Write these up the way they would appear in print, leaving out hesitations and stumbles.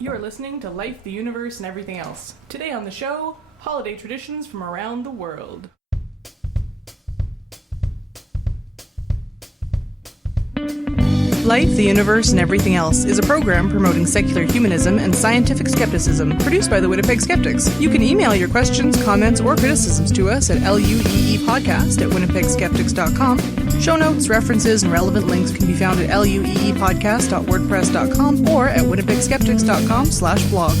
You are listening to Life, the Universe, and Everything Else. Today on the show, holiday traditions from around the world. Life, the Universe, and Everything Else is a program promoting secular humanism and scientific skepticism, produced by the Winnipeg Skeptics. You can email your questions, comments, or criticisms to us at LUEEpodcast@winnipegskeptics.com. Show notes, references, and relevant links can be found at lueepodcast.wordpress.com or at winnipegskeptics.com/blog.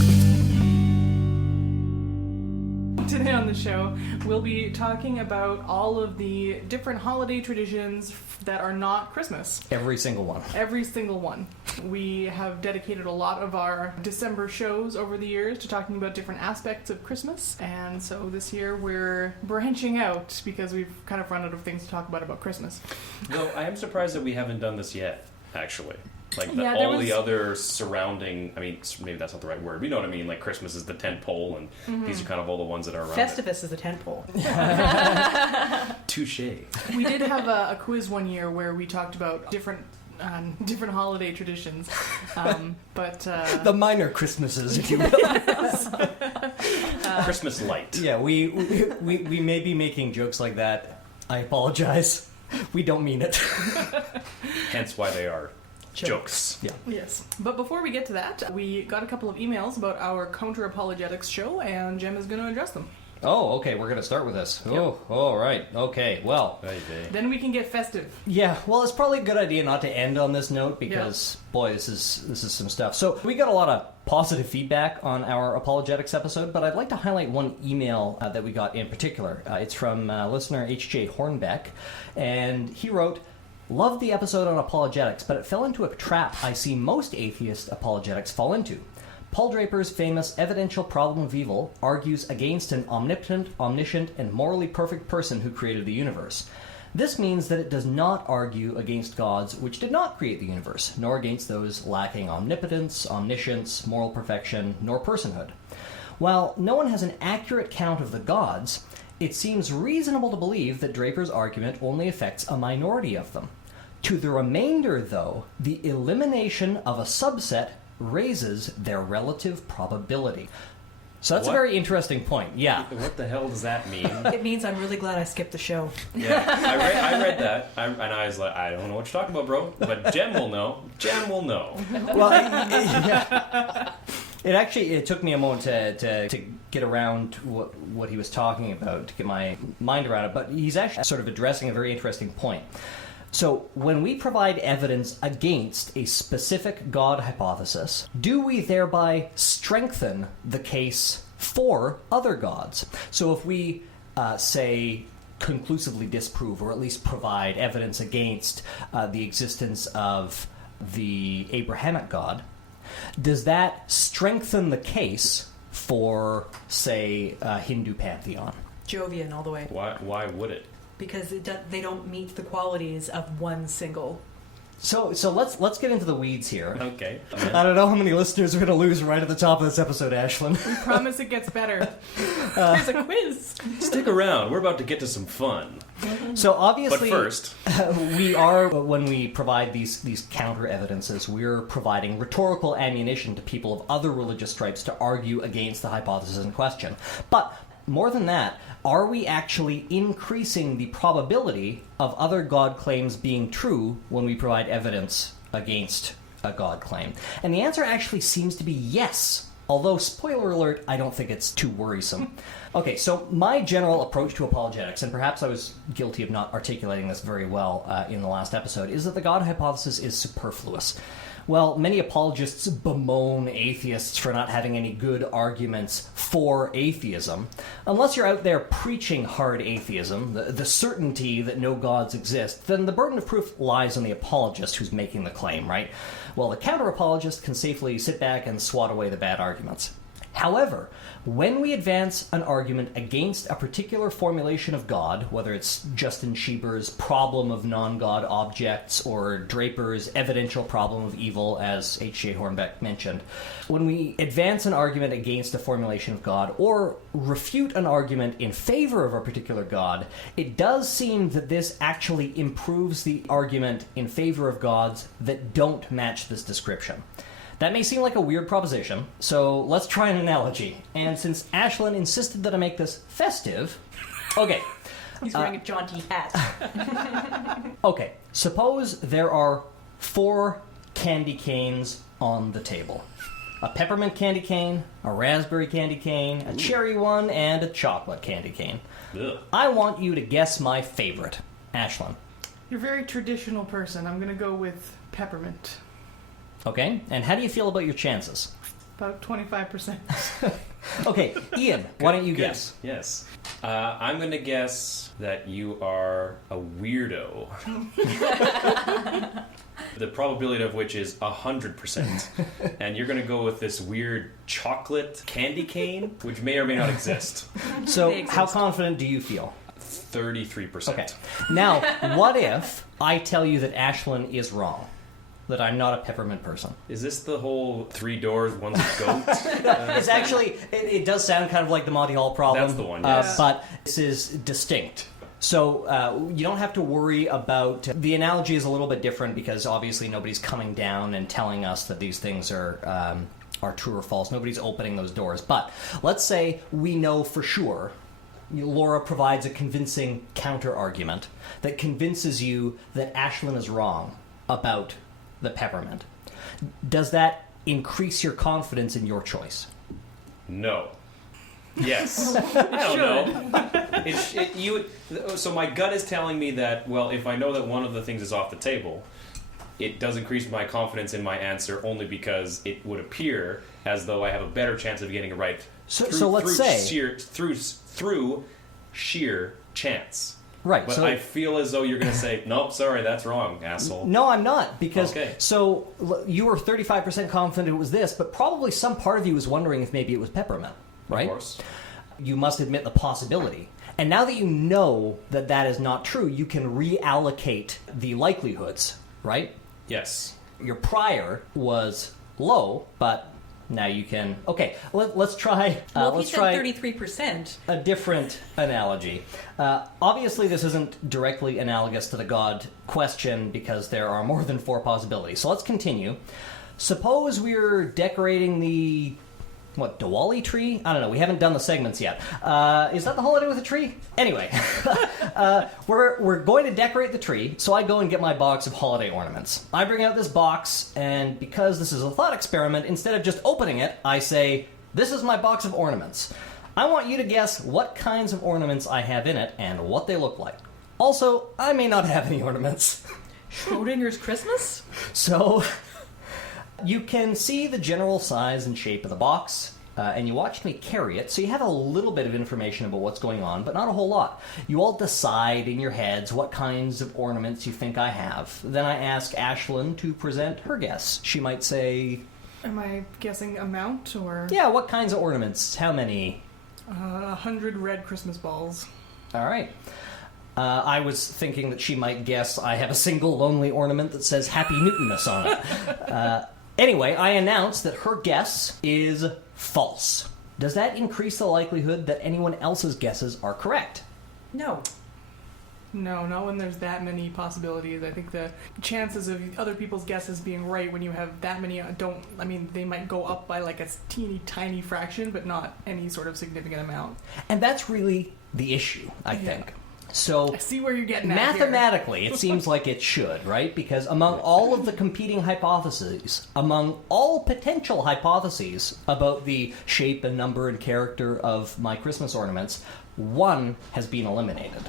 Today on the show, we'll be talking about all of the different holiday traditions that are not Christmas. Every single one. Every single one. We have dedicated a lot of our December shows over the years to talking about different aspects of Christmas, and so this year we're branching out because we've kind of run out of things to talk about Christmas. Though I am surprised that we haven't done this yet, actually. Like the other surrounding, I mean, maybe that's not the right word, but you know what I mean, like Christmas is the tent pole, and these are kind of all the ones that are around Festivus is the tent pole. Touché. We did have a quiz one year where we talked about different holiday traditions, but the minor Christmases, if you will. Christmas light. Yeah, we may be making jokes like that. I apologize. We don't mean it. Hence why they are jokes. Yeah. Yes. But before we get to that, we got a couple of emails about our counter-apologetics show, and Jem is going to address them. Oh, okay, we're going to start with this. Yep. Oh, all right. Okay, well. Then we can get festive. Yeah, well, it's probably a good idea not to end on this note because, boy, this is some stuff. So we got a lot of positive feedback on our apologetics episode, but I'd like to highlight one email that we got in particular. It's from listener H.J. Hornbeck, and he wrote, "Loved the episode on apologetics, but it fell into a trap I see most atheist apologetics fall into. Paul Draper's famous evidential problem of evil argues against an omnipotent, omniscient, and morally perfect person who created the universe. This means that it does not argue against gods which did not create the universe, nor against those lacking omnipotence, omniscience, moral perfection, nor personhood. While no one has an accurate count of the gods, it seems reasonable to believe that Draper's argument only affects a minority of them. To the remainder, though, the elimination of a subset raises their relative probability." So that's a very interesting point. Yeah. What the hell does that mean? It means I'm really glad I skipped the show. Yeah, I read that, and I was like, I don't know what you're talking about, bro. But Jem will know. Jem will know. Well, yeah. It took me a moment to get around what he was talking about, to get my mind around it, but he's actually sort of addressing a very interesting point. So, when we provide evidence against a specific God hypothesis, do we thereby strengthen the case for other gods? So if we, say, conclusively disprove, or at least provide evidence against the existence of the Abrahamic God, does that strengthen the case for, say, a Hindu pantheon? Jovian all the way. Why would it? Because they don't meet the qualities of one single. So let's get into the weeds here. Okay. I don't know how many listeners we're going to lose right at the top of this episode, Ashlyn. We promise it gets better. There's a quiz. Stick around. We're about to get to some fun. So obviously, but first, when we provide these counter evidences, we're providing rhetorical ammunition to people of other religious stripes to argue against the hypothesis in question. But more than that, are we actually increasing the probability of other God claims being true when we provide evidence against a God claim? And the answer actually seems to be yes. Although, spoiler alert, I don't think it's too worrisome. Okay, so my general approach to apologetics, and perhaps I was guilty of not articulating this very well in the last episode, is that the God hypothesis is superfluous. Well, many apologists bemoan atheists for not having any good arguments for atheism. Unless you're out there preaching hard atheism, the certainty that no gods exist, then the burden of proof lies on the apologist who's making the claim, right? Well, the counter-apologist can safely sit back and swat away the bad arguments. However, when we advance an argument against a particular formulation of God, whether it's Justin Schieber's problem of non-God objects or Draper's evidential problem of evil, as H.J. Hornbeck mentioned, when we advance an argument against a formulation of God or refute an argument in favor of a particular God, it does seem that this actually improves the argument in favor of gods that don't match this description. That may seem like a weird proposition, so let's try an analogy. And since Ashlyn insisted that I make this festive, okay. He's wearing a jaunty hat. Okay, suppose there are 4 candy canes on the table. A peppermint candy cane, a raspberry candy cane, a cherry one, and a chocolate candy cane. Ugh. I want you to guess my favorite. Ashlyn. You're a very traditional person. I'm going to go with peppermint. Okay, and how do you feel about your chances? About 25%. Okay, Ian, why don't you Good. guess? Yes. I'm going to guess that you are a weirdo. The probability of which is 100%. And you're going to go with this weird chocolate candy cane, which may or may not exist. So, how confident do you feel? 33%. Okay. Now, what if I tell you that Ashlyn is wrong? That I'm not a peppermint person? Is this the whole 3 doors, one's a goat? It's actually, it does sound kind of like the Monty Hall problem. That's the one, yes. But this is distinct. So you don't have to worry about... The analogy is a little bit different because obviously nobody's coming down and telling us that these things are true or false. Nobody's opening those doors. But let's say we know for sure... Laura provides a convincing counter-argument that convinces you that Ashlyn is wrong about the peppermint. Does that increase your confidence in your choice? No. Yes. I don't know. So my gut is telling me that, well, if I know that one of the things is off the table, it does increase my confidence in my answer only because it would appear as though I have a better chance of getting it right. So let's say... Through sheer chance. Right. But so I feel as though you're going to say, nope, sorry, that's wrong, asshole. No, I'm not. Because, okay. So you were 35% confident it was this, but probably some part of you was wondering if maybe it was peppermint, right? Of course. You must admit the possibility. And now that you know that that is not true, you can reallocate the likelihoods, right? Yes. Your prior was low, but now you can... Okay, let's try... Well, let's he try said 33%. a different analogy. Obviously, this isn't directly analogous to the God question because there are more than 4 possibilities. So let's continue. Suppose we're decorating the... Diwali tree? I don't know. We haven't done the segments yet. Is that the holiday with a tree? Anyway, we're going to decorate the tree, so I go and get my box of holiday ornaments. I bring out this box, and because this is a thought experiment, instead of just opening it, I say, this is my box of ornaments. I want you to guess what kinds of ornaments I have in it and what they look like. Also, I may not have any ornaments. Schrodinger's Christmas? So... You can see the general size and shape of the box, and you watched me carry it, so you have a little bit of information about what's going on, but not a whole lot. You all decide in your heads what kinds of ornaments you think I have. Then I ask Ashlyn to present her guess. She might say... Am I guessing amount, or...? Yeah, what kinds of ornaments? How many? 100 red Christmas balls. All right. I was thinking that she might guess I have a single lonely ornament that says Happy Newtonus on it. Anyway, I announce that her guess is false. Does that increase the likelihood that anyone else's guesses are correct? No. No, not when there's that many possibilities. I think the chances of other people's guesses being right when you have that many they might go up by like a teeny tiny fraction, but not any sort of significant amount. And that's really the issue, I think. So I see where you're getting at mathematically, it seems like it should, right? Because among all of the competing hypotheses, among all potential hypotheses about the shape and number and character of my Christmas ornaments, one has been eliminated.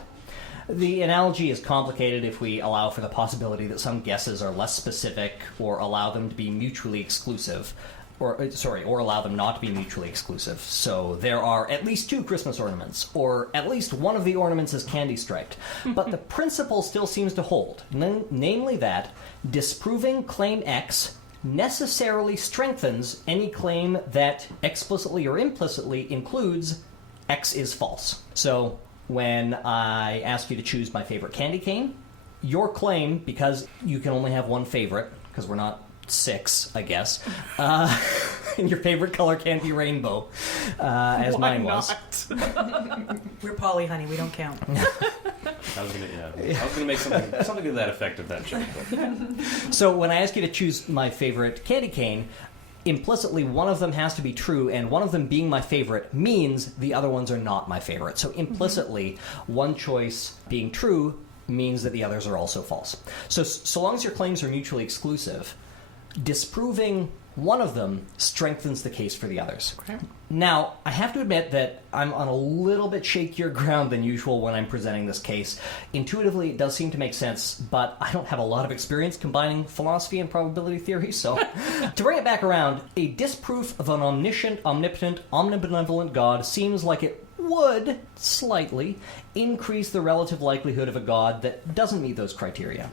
The analogy is complicated if we allow for the possibility that some guesses are less specific or allow them to be mutually exclusive. Or allow them not to be mutually exclusive. So there are at least 2 Christmas ornaments, or at least one of the ornaments is candy-striped. But the principle still seems to hold, namely that disproving claim X necessarily strengthens any claim that explicitly or implicitly includes X is false. So when I ask you to choose my favorite candy cane, your claim, because you can only have one favorite, because we're not 6, I guess. And your favorite color can't be rainbow, as Why mine was. Not? We're poly, honey. We don't count. I was gonna make something to that effect of that joke. So when I ask you to choose my favorite candy cane, implicitly one of them has to be true, and one of them being my favorite means the other ones are not my favorite. So implicitly, one choice being true means that the others are also false. So long as your claims are mutually exclusive, disproving one of them strengthens the case for the others. Okay. Now, I have to admit that I'm on a little bit shakier ground than usual when I'm presenting this case. Intuitively, it does seem to make sense, but I don't have a lot of experience combining philosophy and probability theory, so to bring it back around, a disproof of an omniscient, omnipotent, omnibenevolent God seems like it would slightly increase the relative likelihood of a God that doesn't meet those criteria.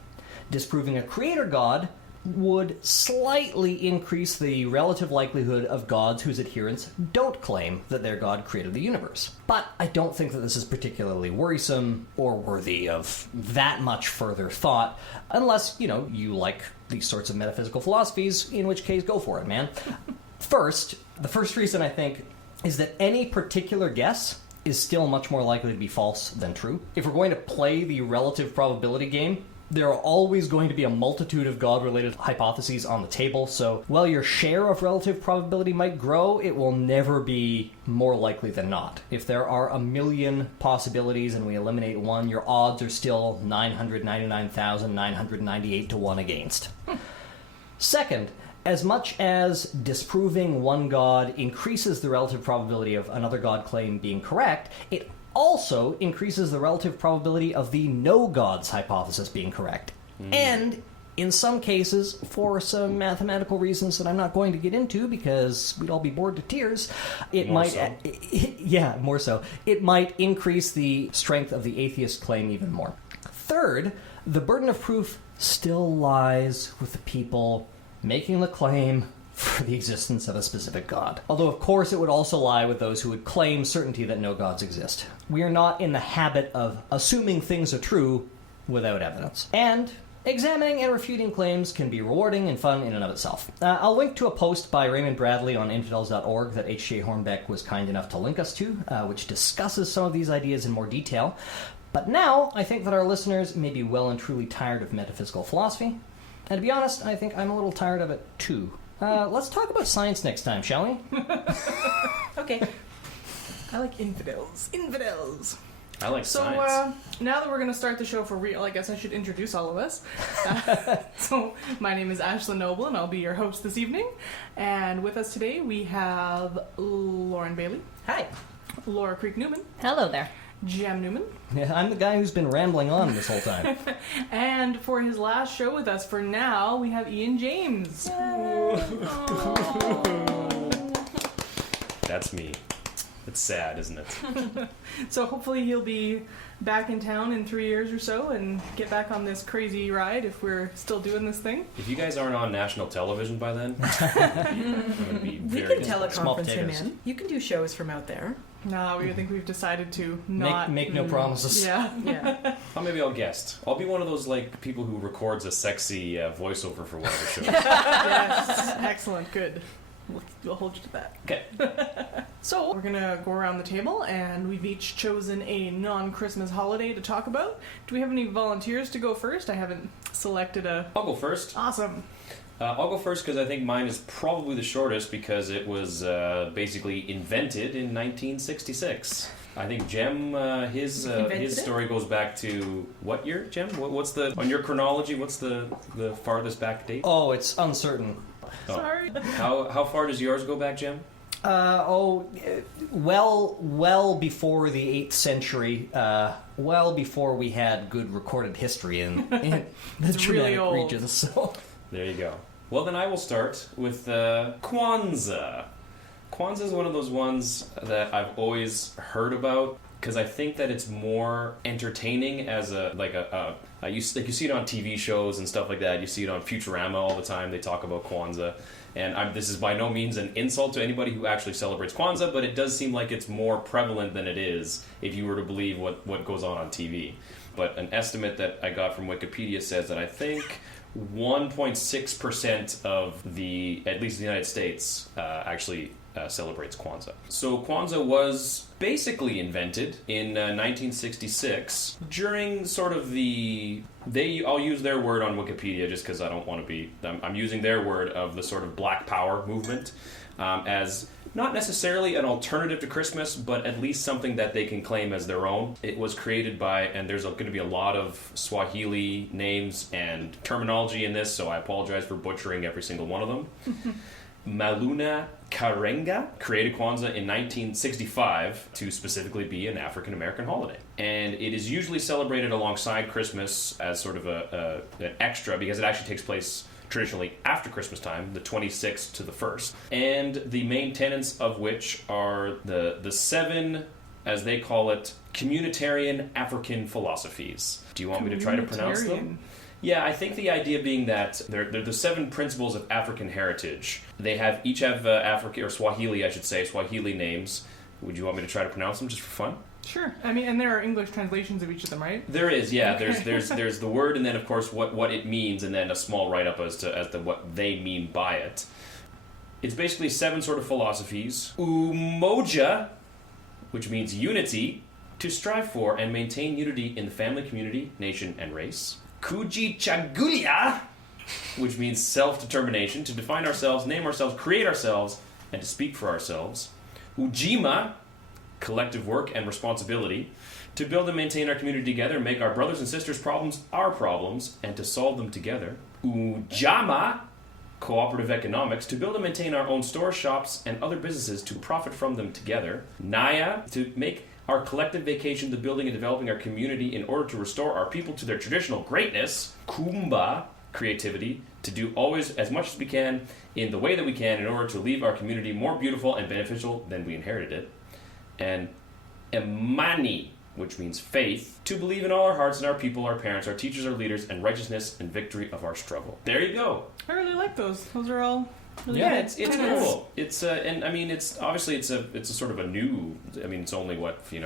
Disproving a creator God would slightly increase the relative likelihood of gods whose adherents don't claim that their God created the universe. But I don't think that this is particularly worrisome or worthy of that much further thought, unless, you like these sorts of metaphysical philosophies, in which case, go for it, man. The first reason I think is that any particular guess is still much more likely to be false than true. If we're going to play the relative probability game, there are always going to be a multitude of God-related hypotheses on the table, so while your share of relative probability might grow, it will never be more likely than not. If there are a million possibilities and we eliminate one, your odds are still 999,998 to 1 against. Second, as much as disproving one God increases the relative probability of another God claim being correct, it also increases the relative probability of the no gods hypothesis being correct. And in some cases, for some mathematical reasons that I'm not going to get into because we'd all be bored to tears, it More might so. more so. It might increase the strength of the atheist claim even more. Third, the burden of proof still lies with the people making the claim for the existence of a specific god. Although, of course, it would also lie with those who would claim certainty that no gods exist. We are not in the habit of assuming things are true without evidence. And examining and refuting claims can be rewarding and fun in and of itself. I'll link to a post by Raymond Bradley on infidels.org that H.J. Hornbeck was kind enough to link us to, which discusses some of these ideas in more detail. But now, I think that our listeners may be well and truly tired of metaphysical philosophy. And to be honest, I think I'm a little tired of it too. Let's talk about science next time, shall we? Okay. I like infidels. Infidels! I like So, science. now that we're going to start the show for real, I guess I should introduce all of us. So, my name is Ashlyn Noble, and I'll be your host this evening. And with us today, we have Lauren Bailey, Hi. Laura Creek-Newman, Hello there. Jem Newman, Yeah, I'm the guy who's been rambling on this whole time. and for his last show with us for now, we have Ian James. That's me. It's sad, isn't it? So hopefully he'll be back in town in 3 years or so and get back on this crazy ride if we're still doing this thing. If you guys aren't on national television by then, I'm going to be We very can disappointed. teleconference him potatoes. in. You can do shows from out there. No, I think we've decided to not... Make no promises. Yeah. Yeah. Or maybe I'll guest. I'll be one of those people who records a sexy voiceover for one of the shows. Yes. Excellent. Good. We'll hold you to that. Okay. So, we're going to go around the table, and we've each chosen a non-Christmas holiday to talk about. Do we have any volunteers to go first? I haven't selected a... I'll go first. Awesome. I'll go first because I think mine is probably the shortest because it was basically invented in 1966. I think Jem, his story goes back to what year, Jem? What's the on your chronology? What's the farthest back date? Oh, it's uncertain. Oh. Sorry. How far does yours go back, Jem? Well before the 8th century, well before we had good recorded history in the It's really Germanic old. regions. So. There you go. Well, then I will start with Kwanzaa. Kwanzaa is one of those ones that I've always heard about because I think that it's more entertaining as you see it on TV shows and stuff like that. You see it on Futurama all the time. They talk about Kwanzaa. And this is by no means an insult to anybody who actually celebrates Kwanzaa, but it does seem like it's more prevalent than it is if you were to believe what goes on TV. But an estimate that I got from Wikipedia says that I think 1.6% of at least the United States, actually celebrates Kwanzaa. So Kwanzaa was basically invented in 1966 during sort of I'll use their word on Wikipedia just because I don't want to be, I'm using their word of the sort of Black Power movement as not necessarily an alternative to Christmas, but at least something that they can claim as their own. It was created by, and there's going to be a lot of Swahili names and terminology in this, so I apologize for butchering every single one of them. Maluna Karenga created Kwanzaa in 1965 to specifically be an African American holiday. And it is usually celebrated alongside Christmas as sort of an extra, because it actually takes place traditionally after Christmas time, the 26th to the 1st. And the main tenets of which are the 7, as they call it, communitarian African philosophies. Do you want me to try to pronounce them? Yeah, I think the idea being that they're the 7 principles of African heritage. They each have African, or Swahili, I should say, Swahili names. Would you want me to try to pronounce them just for fun? Sure. I mean, and there are English translations of each of them, right? There is, yeah. Okay. There's the word, and then of course what it means, and then a small write-up as to what they mean by it. It's basically 7 sort of philosophies. Umoja, which means unity, to strive for and maintain unity in the family, community, nation, and race. Kujichagulia, which means self-determination, to define ourselves, name ourselves, create ourselves, and to speak for ourselves. Ujima, collective work and responsibility, to build and maintain our community together, make our brothers and sisters' problems our problems, and to solve them together. Ujama, cooperative economics, to build and maintain our own stores, shops, and other businesses to profit from them together. Naya, to make our collective vacation to building and developing our community in order to restore our people to their traditional greatness. Kumba, creativity, to do always as much as we can in the way that we can in order to leave our community more beautiful and beneficial than we inherited it. And Imani, which means faith, to believe in all our hearts and our people, our parents, our teachers, our leaders, and righteousness and victory of our struggle. There you go. I really like those. Those are all really Yeah, good. it's cool. It's and I mean it's obviously it's a sort of a new. I mean it's only 50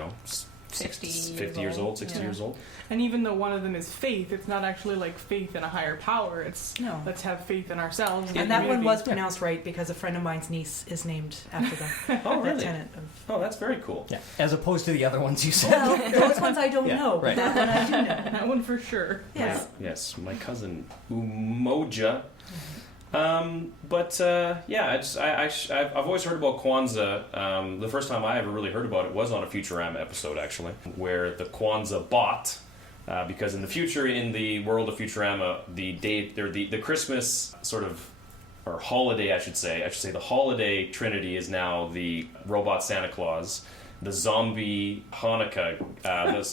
years old, 60 years old. And even though one of them is faith, it's not actually like faith in a higher power. It's let's have faith in ourselves. And that one was pronounced right because a friend of mine's niece is named after them. Oh, really? That tenet of... Oh, that's very cool. Yeah, as opposed to the other ones you said. Well, those ones I don't know, right. but that one I do know. That one for sure. Yes. Yes, my cousin Umoja. I've always heard about Kwanzaa. The first time I ever really heard about it was on a Futurama episode, actually, where the Kwanzaa bot, because in the future, in the world of Futurama, the Christmas sort of, or holiday, I should say the holiday trinity is now the robot Santa Claus, the zombie Hanukkah,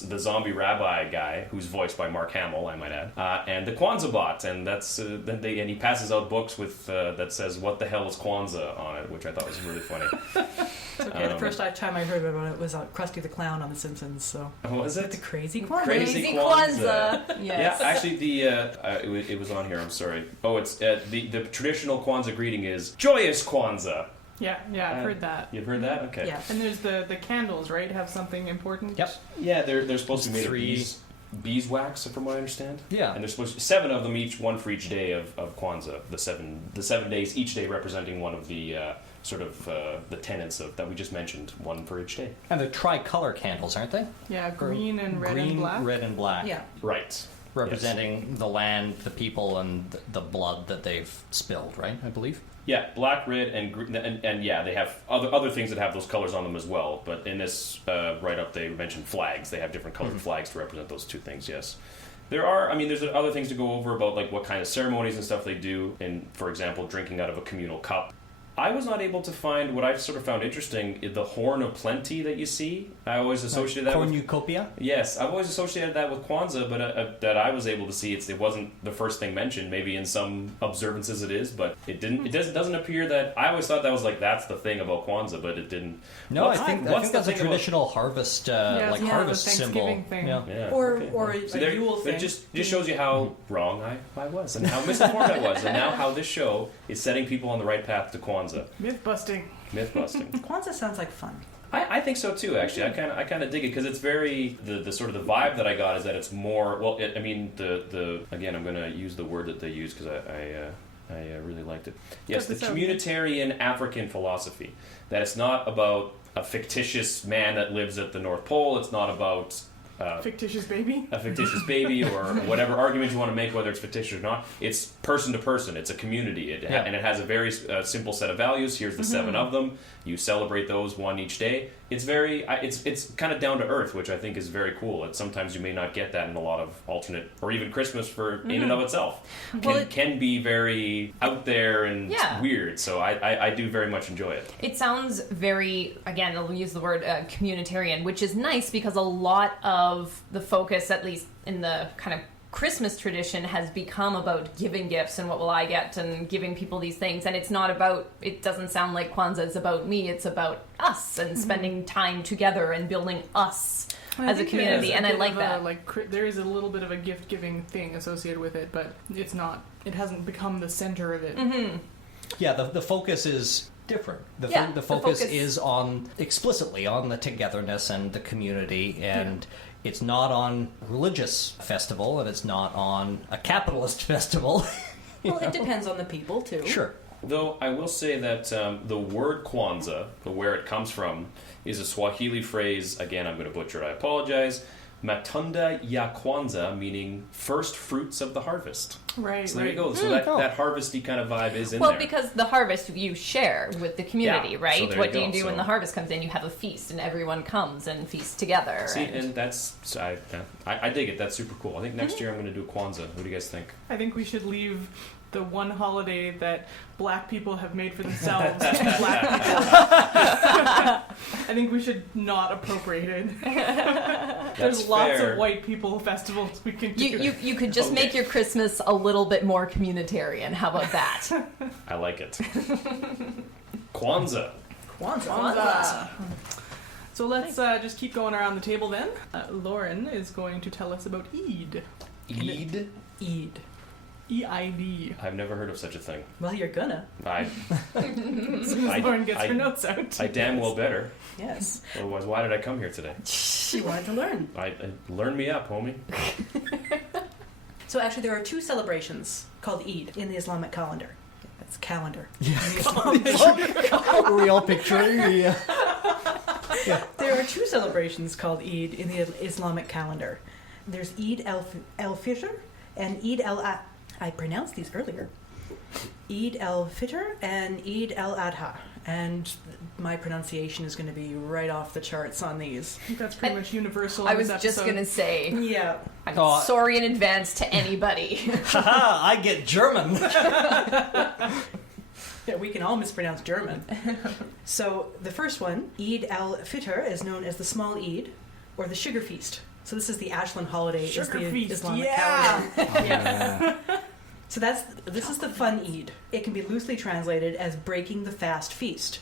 the zombie rabbi guy, who's voiced by Mark Hamill, I might add, and the Kwanzaa bot, and that's and he passes out books with that says "What the hell is Kwanzaa" on it, which I thought was really funny. Okay, the first time I heard about it was Krusty the Clown on The Simpsons. So was it the Crazy Kwanzaa? Crazy Kwanzaa. Yes. Yeah, actually, it was on here. I'm sorry. Oh, it's the traditional Kwanzaa greeting is "Joyous Kwanzaa." Yeah, I've heard that. You've heard that? Okay. Yeah. And there's the candles, right? Have something important? Yep. Yeah, they're supposed to be made Three. of beeswax, from what I understand. Yeah. And there's supposed to be 7 of them, one for each day of Kwanzaa. The seven days, each day representing one of the the tenets that we just mentioned, one for each day. And they're tricolor candles, aren't they? Yeah, green and red Green, and black. red and black. Yeah. Right. Representing the land, the people, and the blood that they've spilled, right? I believe. Yeah, black, red, and green, and yeah, they have other things that have those colors on them as well. But in this write-up, they mentioned flags. They have different colored flags to represent those 2 things. Yes, there's other things to go over about like what kind of ceremonies and stuff they do, and for example, drinking out of a communal cup. I was not able to find what I've sort of found interesting, the horn of plenty that you see. I always associated that with... Cornucopia? Yes, I've always associated that with Kwanzaa, but that I was able to see, it wasn't the first thing mentioned. Maybe in some observances it is, but it didn't. It doesn't appear that... I always thought that was like, that's the thing about Kwanzaa, but it didn't... No, I think that's a traditional harvest, harvest the symbol. Thanksgiving thing. Yeah, Or So a Yule thing. It just shows you how wrong I was, and how misinformed I was, and now how this show is setting people on the right path to Kwanzaa. Myth busting. Myth busting. Kwanzaa sounds like fun. I think so too. Actually, I kind of dig it because it's very the sort of the vibe that I got is that it's more. Well, the again, I'm going to use the word that they use because I really liked it. Yes, the communitarian African philosophy. That it's not about a fictitious man that lives at the North Pole. It's not about fictitious baby? A fictitious baby, or whatever argument you want to make, whether it's fictitious or not. It's person to person. It's a community. And it has a very simple set of values. Here's the 7 of them. You celebrate those one each day. It's very, it's kind of down to earth, which I think is very cool. And sometimes you may not get that in a lot of alternate, or even Christmas in and of itself. Can be very out there and weird. So I do very much enjoy it. It sounds very, again, I'll use the word communitarian, which is nice because a lot of the focus, at least in the kind of Christmas tradition, has become about giving gifts and what will I get and giving people these things. And it's not about, it doesn't sound like Kwanzaa is about me, it's about us and spending time together and building us as a community. And I like that. There is a little bit of a gift-giving thing associated with it, but it's not, it hasn't become the center of it. Yeah, the focus is different. The focus is explicitly on the togetherness and the community, and it's not on religious festival, and it's not on a capitalist festival. Well, it depends on the people, too. Sure. Though I will say that the word Kwanzaa, where it comes from, is a Swahili phrase, again, I'm going to butcher it, I apologize, Matunda ya Kwanzaa, meaning first fruits of the harvest. Right. So there you go. So that harvesty kind of vibe is in there. Well, because the harvest you share with the community, right? So what do you do when the harvest comes in? You have a feast, and everyone comes and feasts together. See, and that's I dig it. That's super cool. I think next year I'm going to do Kwanzaa. What do you guys think? I think we should leave the one holiday that black people have made for themselves to black people. I think we should not appropriate it. There's lots of white people festivals we can do. You could just make your Christmas a little bit more communitarian. How about that? I like it. Kwanzaa. So let's just keep going around the table then. Lauren is going to tell us about Eid. Eid? Eid. E-I-D. I've never heard of such a thing. Well, you're gonna. As soon as Lauren gets her notes out. I damn well better. Yes. Otherwise, why did I come here today? You wanted to learn. Learn me up, homie. So actually, there are 2 celebrations called Eid in the Islamic calendar. That's calendar. Are we all picturing the... There are 2 celebrations called Eid in the Islamic calendar. There's Eid Al-Fitr and Eid Al-Adha. I pronounced these earlier. Eid Al-Fitr and Eid Al-Adha. And my pronunciation is going to be right off the charts on these. I think that's pretty much universal. I was just going to say. Yeah. I'm sorry in advance to anybody. Haha, I get German. Yeah, we can all mispronounce German. So the first one, Eid Al-Fitr, is known as the Small Eid, or the Sugar Feast. So this is the Ashlyn holiday. Sugar is the feast, Islamic calendar. So this is the fun Eid. It can be loosely translated as breaking the fast feast,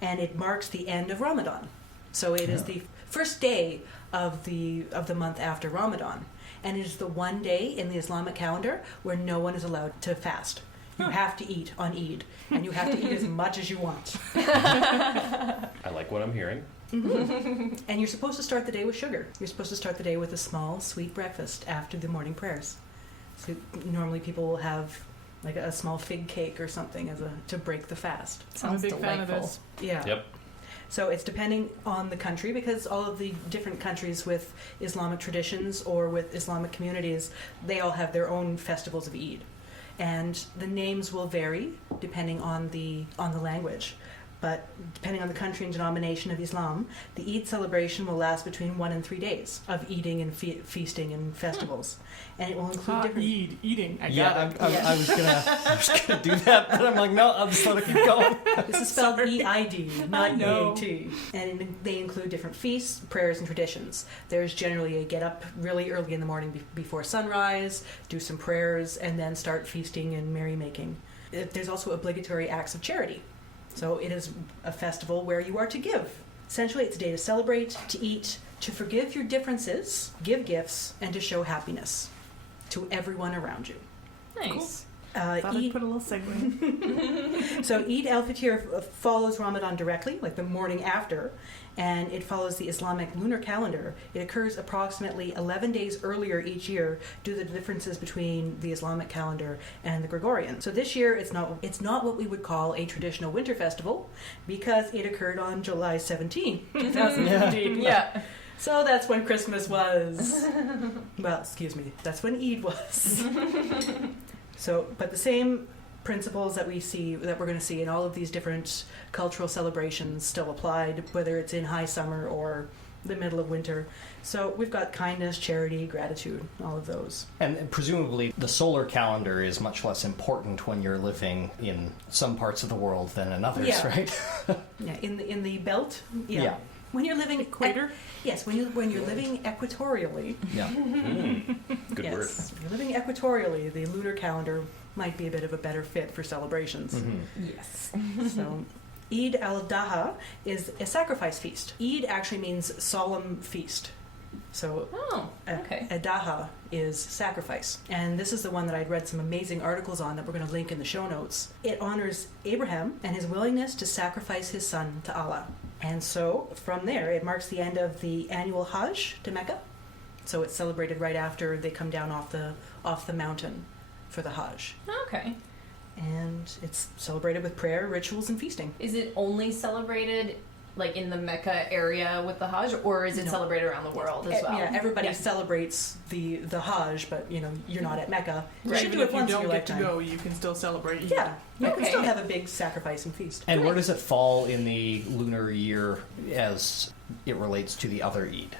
and it marks the end of Ramadan. So it is the first day of the month after Ramadan, and it is the one day in the Islamic calendar where no one is allowed to fast. You have to eat on Eid, and you have to eat as much as you want. I like what I'm hearing. And you're supposed to start the day with sugar. You're supposed to start the day with a small, sweet breakfast after the morning prayers. So normally people will have like a small fig cake or something to break the fast. I'm a big fan of this. Yeah. Yep. So it's depending on the country, because all of the different countries with Islamic traditions or with Islamic communities, they all have their own festivals of Eid. And the names will vary depending on the language. But depending on the country and denomination of Islam, the Eid celebration will last between 1 and 3 days of eating and feasting and festivals, and it will include different eating. I was gonna do that, but I'm like, no, I'm just gonna keep going. This is spelled E-I-D, not E-A-T. And they include different feasts, prayers, and traditions. There's generally a get up really early in the morning before sunrise, do some prayers, and then start feasting and merrymaking. There's also obligatory acts of charity. So it is a festival where you are to give. Essentially, it's a day to celebrate, to eat, to forgive your differences, give gifts, and to show happiness to everyone around you. Nice. Thought I'd put a little segue. So Eid al-Fitr follows Ramadan directly, like the morning after, and it follows the Islamic lunar calendar. It occurs approximately 11 days earlier each year due to the differences between the Islamic calendar and the Gregorian. So this year it's not what we would call a traditional winter festival because it occurred on July 17, 2015. Yeah. So that's when Christmas was. Well, excuse me, that's when Eid was. So, but the same principles that we're going to see in all of these different cultural celebrations still applied, whether it's in high summer or the middle of winter. So we've got kindness, charity, gratitude, all of those. And presumably the solar calendar is much less important when you're living in some parts of the world than in others, Yeah. right? Yeah, in the belt. Yeah. Yeah. When you're living Equator? yes, when you're living equatorially. Yeah. Good yes, word. If you're living equatorially, the lunar calendar might be a bit of a better fit for celebrations. Yes. So, Eid al-Adha is a sacrifice feast. Eid actually means solemn feast. So, Oh, okay. Adha is sacrifice. And this is the one that I'd read some amazing articles on that we're going to link in the show notes. It honors Abraham and his willingness to sacrifice his son to Allah. And so, from there, it marks the end of the annual Hajj to Mecca. So it's celebrated right after they come down off the mountain for the Hajj. Okay. And it's celebrated with prayer, rituals, and feasting. Is it only celebrated like in the Mecca area with the Hajj, or is it No. celebrated around the world as well? Yeah, everybody Yeah. celebrates the Hajj, but you're not at Mecca. You Right. should Even do it if you once in don't your get to lifetime. go, you can still celebrate. Eid. Yeah, you can Okay. still have a big sacrifice and feast. And where does it fall in the lunar year as it relates to the other Eid?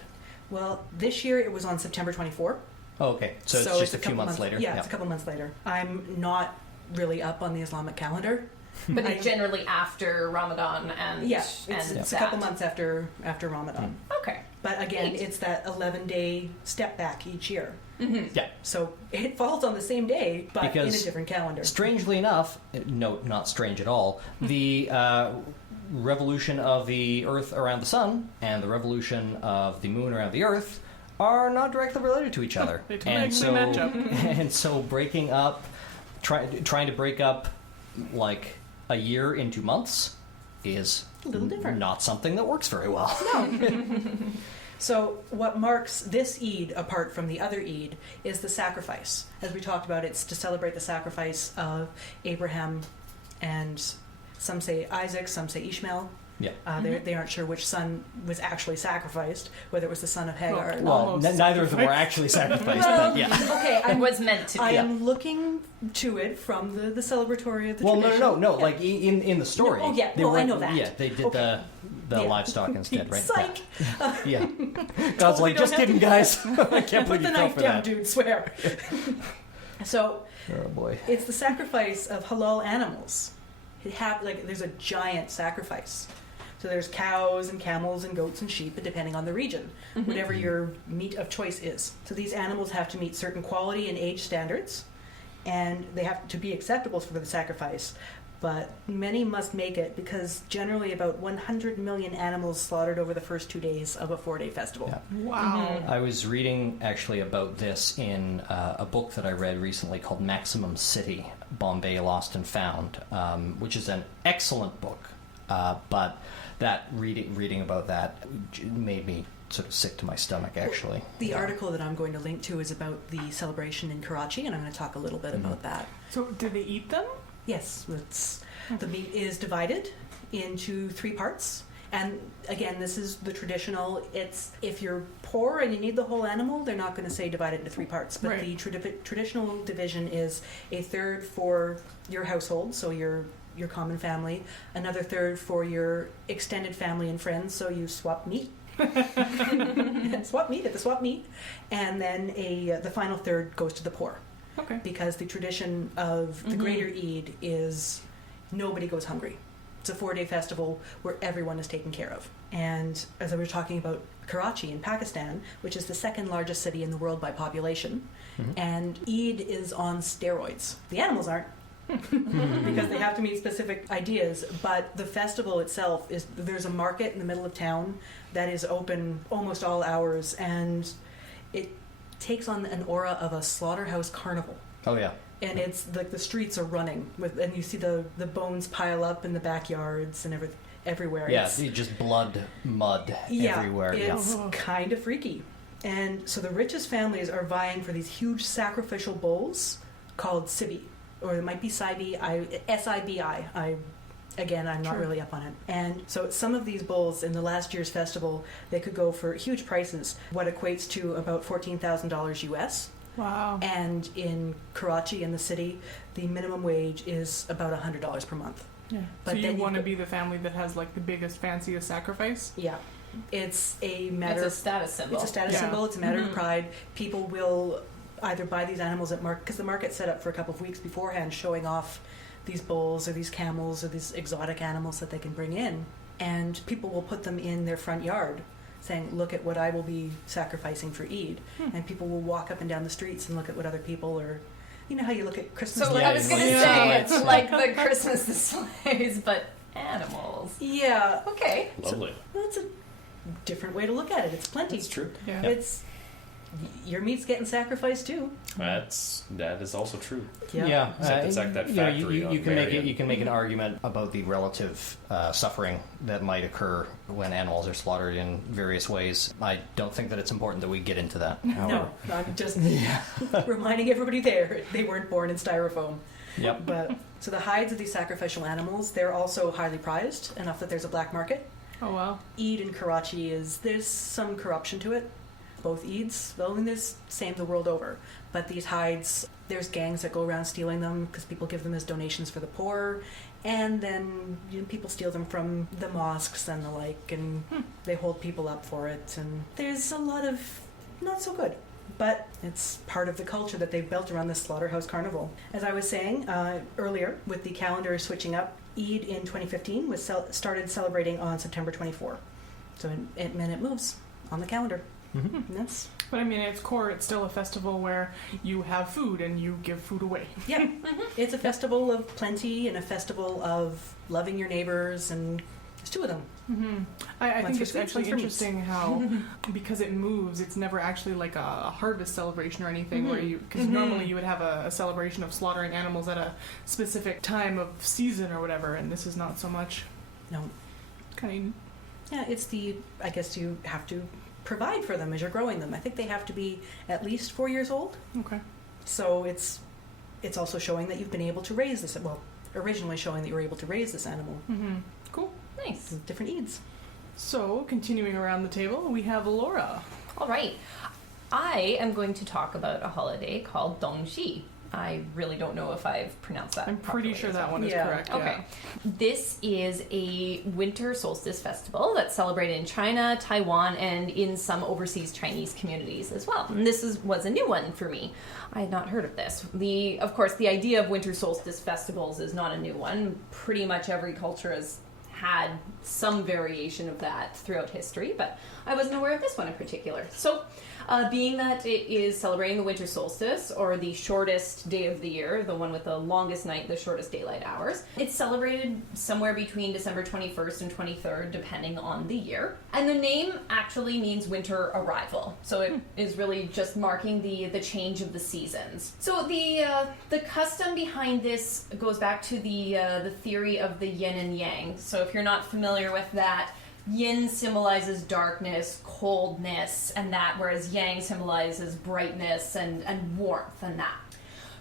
Well, this year it was on September 24. Oh, okay. So it's just a few couple months later. Yeah, it's a couple months later. I'm not really up on the Islamic calendar. But it's generally after Ramadan and Yeah, and it's a that. couple months after Ramadan. Okay. But again, Neat. it's that 11-day step back each year. Yeah. So it falls on the same day, but in a Because different calendar. Strangely enough, no, not strange at all, the revolution of the Earth around the Sun and the revolution of the Moon around the Earth are not directly related to each other. They and totally so, match up. and so breaking up, trying to break up like a year into months is A little different. not something that works very well. So what marks this Eid apart from the other Eid is the sacrifice. As we talked about, it's to celebrate the sacrifice of Abraham, and some say Isaac, some say Ishmael. Yeah. They aren't sure which son was actually sacrificed, whether it was the son of Hagar. Well, Well, Almost neither of them were sacrificed. actually sacrificed, Well, but yeah. okay, It was meant to be. I am looking to it from the celebratory of the Well, tradition. no. Yeah. Like in the story. No, oh, yeah. they Well, I were- know that. Yeah, they did Okay. the Yeah. livestock instead, right? Psych! Yeah. God's Totally like, don't just have kidding, to- guys. I can't Put believe the you fell knife for down, that. dude, swear. So, Oh boy. it's the sacrifice of halal animals. There's a giant sacrifice. So there's cows and camels and goats and sheep, depending on the region, whatever your meat of choice is. So these animals have to meet certain quality and age standards, and they have to be acceptable for the sacrifice. But many must make it because generally about 100 million animals slaughtered over the first 2 days of a 4-day festival. Yeah. Wow. I was reading actually about this in a book that I read recently called Maximum City, Bombay Lost and Found, which is an excellent book. But that reading about that made me sort of sick to my stomach, actually. The article that I'm going to link to is about the celebration in Karachi, and I'm going to talk a little bit about that. So, did they eat them? Yes, the meat is divided into 3 parts. And again, this is the traditional. It's if you're poor and you need the whole animal, they're not going to say divide it into 3 parts. But Right. the traditional division is a third for your household, so your common family, another third for your extended family and friends, so you swap meat. Swap meat at the swap meet, and then the final third goes to the poor. Okay. Because the tradition of the greater Eid is nobody goes hungry. It's a 4-day festival where everyone is taken care of. And as I was talking about Karachi in Pakistan, which is the 2nd largest city in the world by population, and Eid is on steroids. The animals aren't. Because they have to meet specific ideas, but the festival itself there's a market in the middle of town that is open almost all hours, and it takes on an aura of a slaughterhouse carnival. Oh yeah. And it's like the streets are running and you see the bones pile up in the backyards and everywhere. Yeah, just blood, mud everywhere. It's kind of freaky. And so the richest families are vying for these huge sacrificial bowls called sibi, or it might be S-I-B-I. Again, I'm not really up on it. And so some of these bowls in the last year's festival, they could go for huge prices, what equates to about $14,000 US. Wow. And in Karachi, in the city, the minimum wage is about $100 per month. Yeah. But so you want to be the family that has like the biggest, fanciest sacrifice? Yeah. It's a matter It's a status symbol. It's a status symbol. It's a matter of pride. People will either buy these animals at market, because the market's set up for a couple of weeks beforehand, showing off these bulls or these camels or these exotic animals that they can bring in, and people will put them in their front yard saying, look at what I will be sacrificing for Eid. And people will walk up and down the streets and look at what other people are, you know how you look at Christmas So lights? I was going to say, it's like the Christmas displays, but animals. Yeah. Okay. Lovely. Well, it's a different way to look at it. It's plenty. That's true. Yeah. It's your meat's getting sacrificed too. That is also true. Yeah, Except it's like that factory you on can make it. Marion. You can make an argument about the relative suffering that might occur when animals are slaughtered in various ways. I don't think that it's important that we get into that. However. No, I'm just reminding everybody there they weren't born in styrofoam. Yep. But so the hides of these sacrificial animals, they're also highly prized enough that there's a black market. Oh, wow. Eid in Karachi there's some corruption to it. Both Eids, well, and there's same the world over. But these hides, there's gangs that go around stealing them because people give them as donations for the poor, and then people steal them from the mosques and the like, and they hold people up for it. And there's a lot of not so good, but it's part of the culture that they've built around this slaughterhouse carnival. As I was saying earlier, with the calendar switching up, Eid in 2015 was started celebrating on September 24. So it moves on the calendar. Mm-hmm. Yes. But I mean, at its core, it's still a festival where you have food and you give food away. Yeah. It's a festival of plenty and a festival of loving your neighbors, and there's two of them. Mm-hmm. I think for it's sweets, actually one's for meats. interesting how, because it moves, it's never actually like a harvest celebration or anything where you, because normally you would have a celebration of slaughtering animals at a specific time of season or whatever, and this is not so much. No. Kind Yeah, it's I guess you have to provide for them as you're growing them. I think they have to be at least 4 years old. Okay. So it's also showing that you've been able to raise this. Well, originally showing that you were able to raise this animal. Mm-hmm. Cool. Nice. With different Eids. So, continuing around the table, we have Laura. All right. I am going to talk about a holiday called Dongxi. I really don't know if I've pronounced that I'm pretty properly, sure so- that one is correct. Okay. This is a winter solstice festival that's celebrated in China, Taiwan, and in some overseas Chinese communities as well. And this was a new one for me. I had not heard of this. Of course, the idea of winter solstice festivals is not a new one. Pretty much every culture has had some variation of that throughout history, but I wasn't aware of this one in particular. So, being that it is celebrating the winter solstice, or the shortest day of the year, the one with the longest night, the shortest daylight hours, it's celebrated somewhere between December 21st and 23rd, depending on the year. And the name actually means winter arrival. So it is really just marking the change of the seasons. So the custom behind this goes back to the theory of the yin and yang. So if you're not familiar with that, yin symbolizes darkness, coldness, and that, whereas yang symbolizes brightness and warmth and that.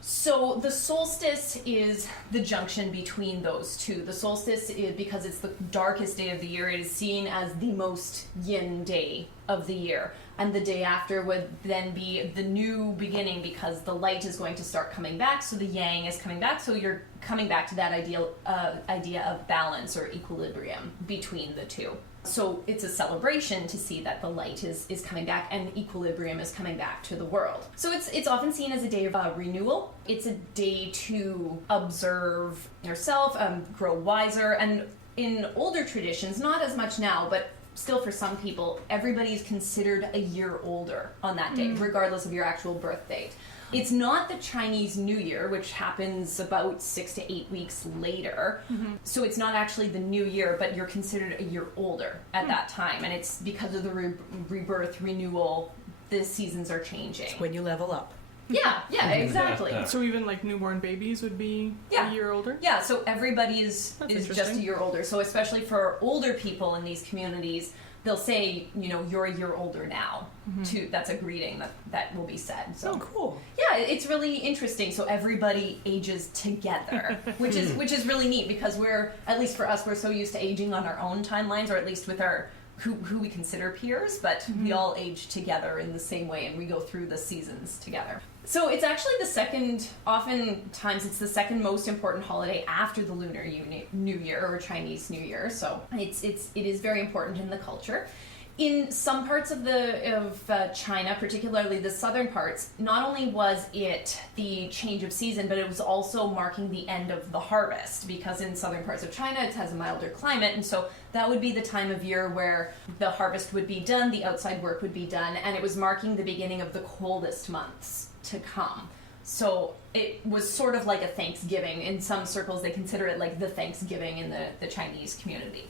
So the solstice is the junction between those two. The solstice, because it's the darkest day of the year, it is seen as the most yin day of the year. And the day after would then be the new beginning, because the light is going to start coming back, so the yang is coming back, so you're coming back to that idea of balance or equilibrium between the two. So it's a celebration to see that the light is coming back and equilibrium is coming back to the world. So it's often seen as a day of renewal. It's a day to observe yourself, grow wiser, and in older traditions, not as much now, but still for some people, everybody's considered a year older on that day, regardless of your actual birth date. It's not the Chinese New Year, which happens about 6 to 8 weeks later. So it's not actually the new year, but you're considered a year older at that time. And it's because of the rebirth, renewal, the seasons are changing. It's when you level up. Yeah, exactly. Yeah. So even like newborn babies would be Yeah. a year older? Yeah, so everybody is That's just a interesting. year older. So especially for older people in these communities, they'll say, you're a year older now. That's a greeting that will be said. So Oh, cool. yeah, it's really interesting. So everybody ages together, which is really neat because we're, at least for us, we're so used to aging on our own timelines, or at least with our who we consider peers, but we all age together in the same way, and we go through the seasons together. So it's actually oftentimes it's the second most important holiday after the Lunar New Year or Chinese New Year. So it is very important in the culture. In some parts of China, particularly the southern parts, not only was it the change of season, but it was also marking the end of the harvest, because in southern parts of China it has a milder climate, and so that would be the time of year where the harvest would be done, the outside work would be done, and it was marking the beginning of the coldest months to come. So it was sort of like a Thanksgiving. In some circles they consider it like the Thanksgiving in the Chinese community.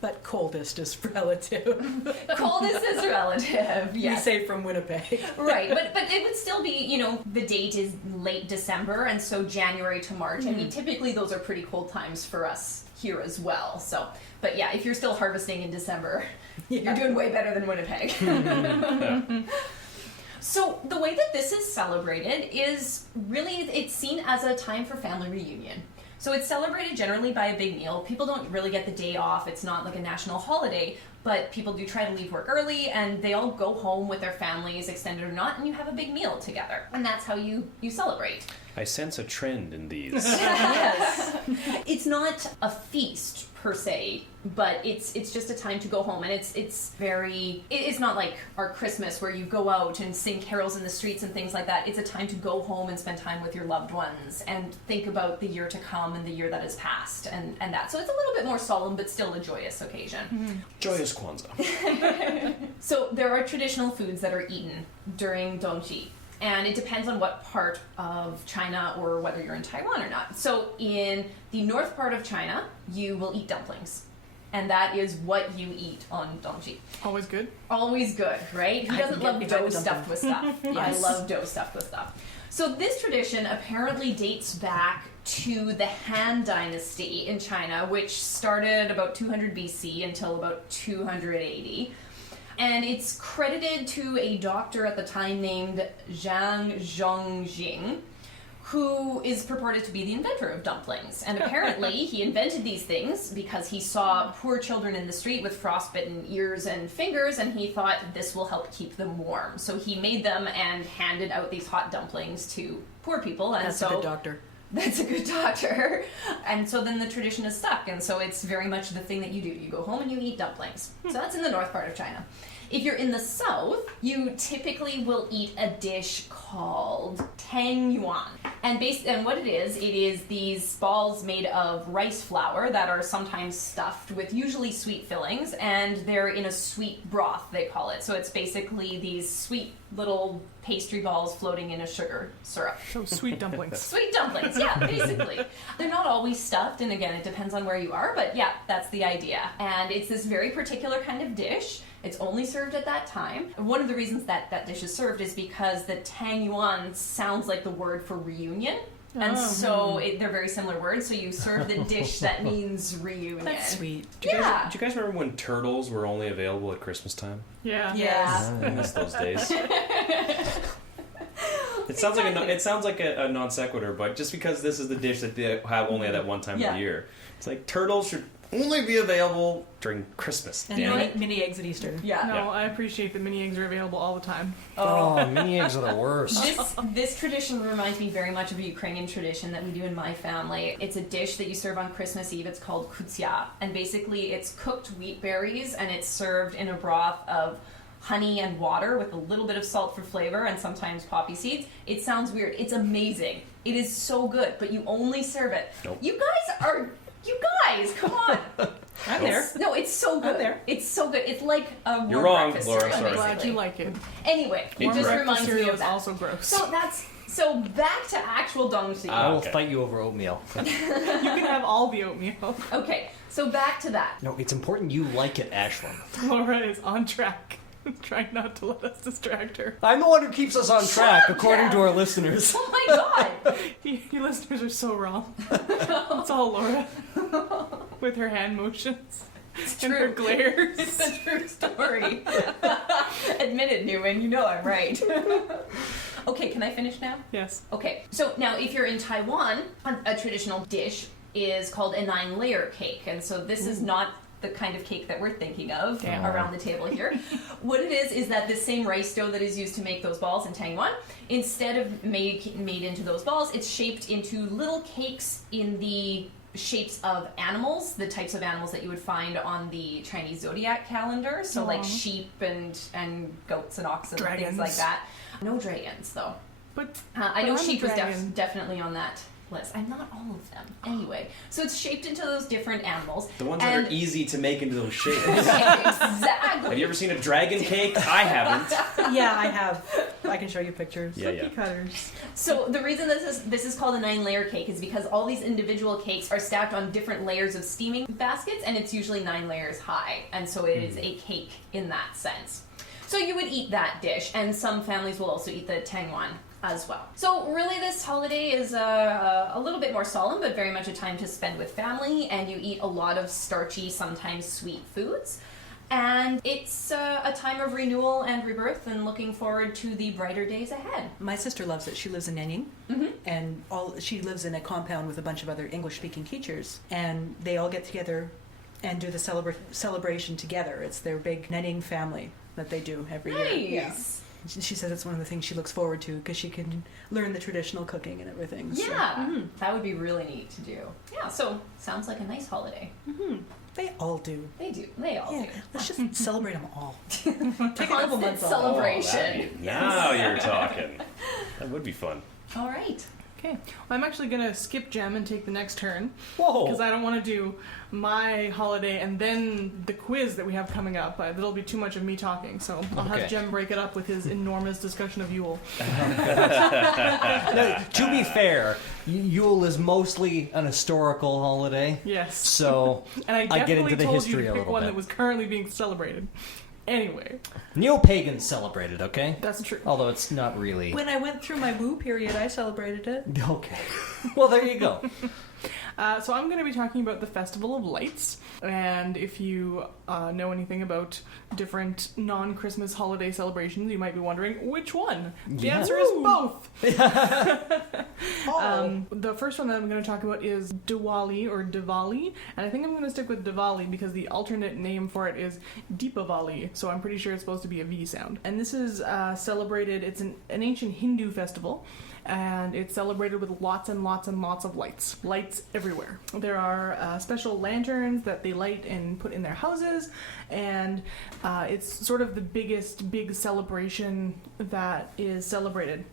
But coldest is relative. Coldest is relative, We yes. say from Winnipeg. Right, but it would still be, the date is late December, and so January to March. I mean, typically those are pretty cold times for us here as well. So, but yeah, if you're still harvesting in December, you're doing way better than Winnipeg. So the way that this is celebrated is really, it's seen as a time for family reunion. So it's celebrated generally by a big meal. People don't really get the day off. It's not like a national holiday, but people do try to leave work early, and they all go home with their families, extended or not, and you have a big meal together. And that's how you celebrate. I sense a trend in these. Yes. It's not a feast per se, but it's just a time to go home, and it's not like our Christmas where you go out and sing carols in the streets and things like that. It's a time to go home and spend time with your loved ones and think about the year to come and the year that has passed and that. So it's a little bit more solemn, but still a joyous occasion. Joyous Kwanzaa. So there are traditional foods that are eaten during Dongji. And it depends on what part of China or whether you're in Taiwan or not. So in the north part of China, you will eat dumplings. And that is what you eat on Dongji. Always good. Always good, right? Who I doesn't can love get behind dough a stuffed with stuff? Yes. I love dough stuffed with stuff. So this tradition apparently dates back to the Han Dynasty in China, which started about 200 BC until about 280. And it's credited to a doctor at the time named Zhang Zhongjing, who is purported to be the inventor of dumplings. And apparently he invented these things because he saw poor children in the street with frostbitten ears and fingers, and he thought this will help keep them warm. So he made them and handed out these hot dumplings to poor people. And That's so a good doctor. That's a good doctor. And so then the tradition is stuck, and so it's very much the thing that you do. You go home and you eat dumplings. So that's in the north part of China. If you're in the south, you typically will eat a dish called tang yuan. And what it is these balls made of rice flour that are sometimes stuffed with usually sweet fillings, and they're in a sweet broth, they call it. So it's basically these sweet little pastry balls floating in a sugar syrup. So sweet dumplings. Sweet dumplings, yeah, basically. They're not always stuffed, and again, it depends on where you are, but yeah, that's the idea. And it's this very particular kind of dish. It's only served at that time. And one of the reasons that dish is served is because the tang yuan sounds like the word for reunion. And so they're very similar words, so you serve the dish that means reunion. That's sweet. Do you guys remember when turtles were only available at Christmas time? Yeah. Yes. I miss those days. It sounds like a non sequitur, but just because this is the dish that they have only at that one time of the year, it's like turtles should only be available during Christmas. And Damn it! mini eggs at Easter. Yeah. No, Yeah. I appreciate that mini eggs are available all the time. Oh, mini eggs are the worst. This tradition reminds me very much of a Ukrainian tradition that we do in my family. It's a dish that you serve on Christmas Eve. It's called kutsya, and basically it's cooked wheat berries, and it's served in a broth of honey and water with a little bit of salt for flavor and sometimes poppy seeds. It sounds weird. It's amazing. It is so good, but you only serve it. Nope. You guys, come on. I'm there. No, it's so good. I'm there. It's so good. It's like a warm You're wrong, breakfast Laura, cereal, sorry. I'm glad basically. you like it. Anyway, it Warm just Breakfast reminds me cereal of is that. also gross. So back to actual dongji. I will Okay. fight you over oatmeal. You can have all the oatmeal. Okay, so back to that. No, it's important you like it, Ashlyn. Laura is on track. Trying not to let us distract her. I'm the one who keeps us on track, according to our listeners. Oh my god! You listeners are so wrong. It's all Laura. With her hand motions. It's And her true. glares. It's a true story. Admit it, Newman. You know I'm right. Okay, can I finish now? Yes. Okay, so now if you're in Taiwan, a traditional dish is called a 9-layer cake. And so this is not the kind of cake that we're thinking of Damn. around the table here. What it is that the same rice dough that is used to make those balls in Taiwan, instead of made into those balls, it's shaped into little cakes in the shapes of animals, the types of animals that you would find on the Chinese zodiac calendar. So like sheep and goats and oxen and things like Dragons. that. No dragons though. But I know I'm a sheep was dragon. definitely on that list. I'm not all of them. Anyway, so it's shaped into those different animals. The ones that are easy to make into those shapes. Exactly. Have you ever seen a dragon cake? I haven't. Yeah, I have. I can show you pictures. Yeah, yeah. cookie cutters. So the reason this is called a 9-layer cake is because all these individual cakes are stacked on different layers of steaming baskets, and it's usually 9 layers high, and so it is a cake in that sense. So you would eat that dish, and some families will also eat the tangwan as well. So really this holiday is a little bit more solemn, but very much a time to spend with family, and you eat a lot of starchy, sometimes sweet foods. And it's a time of renewal and rebirth and looking forward to the brighter days ahead. My sister loves it. She lives in Nanning, and she lives in a compound with a bunch of other English-speaking teachers, and they all get together and do the celebration together. It's their big Nanning family that they do every year. Nice! She says it's one of the things she looks forward to because she can learn the traditional cooking and everything. so. Yeah, that would be really neat to do. Yeah, so sounds like a nice holiday. They all do. They do. They all Yeah, do. let's just celebrate them all. Take a couple Constant months off. celebration. Now you're talking. That would be fun. All right. Okay. Well, I'm actually going to skip Jem and take the next turn. Whoa. Because I don't want to do my holiday and then the quiz that we have coming up. That'll be too much of me talking. So I'll have Okay. Jem break it up with his enormous discussion of Yule. Now, to be fair, Yule is mostly an historical holiday. Yes. So And I I definitely get into the told history you a to pick little one bit. that was currently being celebrated. Anyway, neo-pagans celebrate it, okay? that's true. Although it's not really. When I went through my woo period, I celebrated it. Okay. Well, there you go. So I'm going to be talking about the Festival of Lights, and if you know anything about different non-Christmas holiday celebrations, you might be wondering which one. The Yeah. answer is both. Oh. The first one that I'm going to talk about is Diwali or Diwali, and I think I'm going to stick with Diwali because the alternate name for it is Deepavali, so I'm pretty sure it's supposed to be a V sound. And this is celebrated, it's an ancient Hindu festival, and it's celebrated with lots and lots and lots of lights. Lights everywhere. There are special lanterns that they light and put in their houses, and it's sort of the biggest big celebration that is celebrated.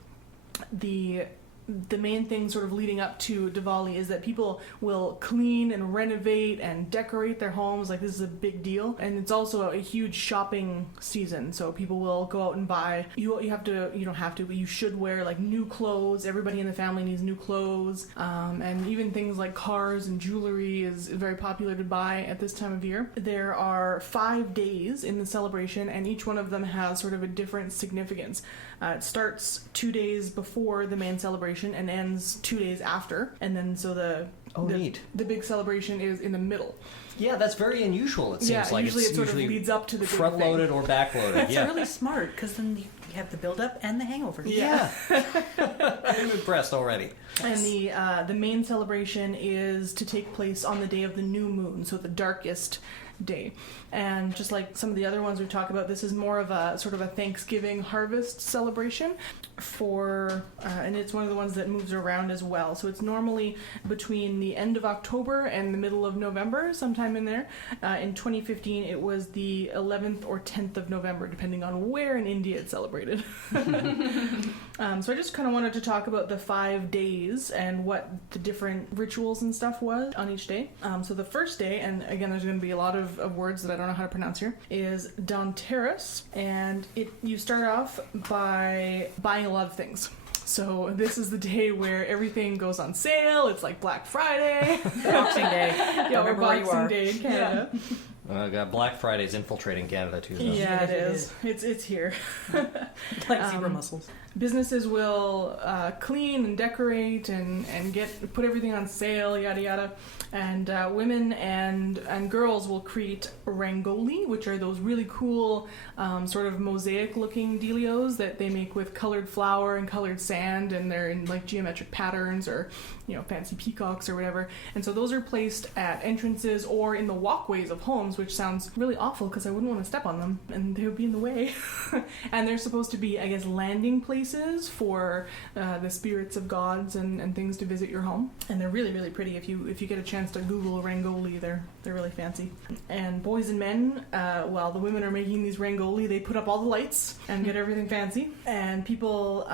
The main thing sort of leading up to Diwali is that people will clean and renovate and decorate their homes. Like, this is a big deal. And it's also a huge shopping season. So people will go out and buy, you don't have to, but you should wear like new clothes. Everybody in the family needs new clothes. And even things like cars and jewelry is very popular to buy at this time of year. There are 5 days in the celebration, and each one of them has sort of a different significance. It starts 2 days before the main celebration and ends 2 days after, and then so Neat. the big celebration is in the middle. Yeah, that's very unusual, it seems Yeah, like. usually it's it sort of usually leads up to the big front-loaded thing. or back-loaded. That's Yeah. really smart because then you have the build-up and the hangover. Yeah. I'm impressed already. And the main celebration is to take place on the day of the new moon, so the darkest day. And just like some of the other ones we've talked about, this is more of a sort of a Thanksgiving harvest celebration and it's one of the ones that moves around as well. So it's normally between the end of October and the middle of November, sometime in there. In 2015, it was the 11th or 10th of November, depending on where in India it's celebrated. So I just kind of wanted to talk about the 5 days and what the different rituals and stuff was on each day. So the first day, and again, there's going to be a lot of words that I don't know how to pronounce here, is Dhanteras, and you start off by buying a lot of things. So this is the day where everything goes on sale. It's like Black Friday. Boxing Day. Yeah, or Remember where you Boxing are. Day in Canada. Black Friday's infiltrating Canada too. Though. Yeah, it is. It's here. Like zebra mussels. Businesses will clean and decorate and put everything on sale, yada yada. And women and girls will create rangoli, which are those really cool sort of mosaic-looking dealios that they make with colored flour and colored sand, and they're in like geometric patterns or fancy peacocks or whatever. And so those are placed at entrances or in the walkways of homes, which sounds really awful because I wouldn't want to step on them and they would be in the way. And they're supposed to be, I guess, landing places for the spirits of gods and things to visit your home. And they're really, really pretty. If you get a chance to Google rangoli, they're really fancy. And boys and men, while the women are making these rangoli, they put up all the lights and get everything fancy. And people,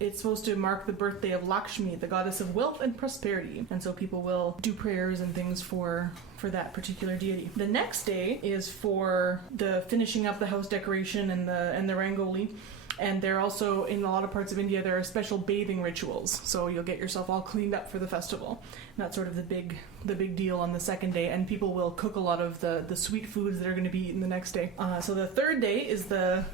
it's supposed to mark the birthday of Lakshmi, the goddess of wealth and prosperity. And so people will do prayers and things for that particular deity. The next day is for the finishing up the house decoration and the rangoli. And they're also, in a lot of parts of India, there are special bathing rituals. So you'll get yourself all cleaned up for the festival. And that's sort of the big deal on the second day. And people will cook a lot of the sweet foods that are going to be eaten the next day. So the third day is the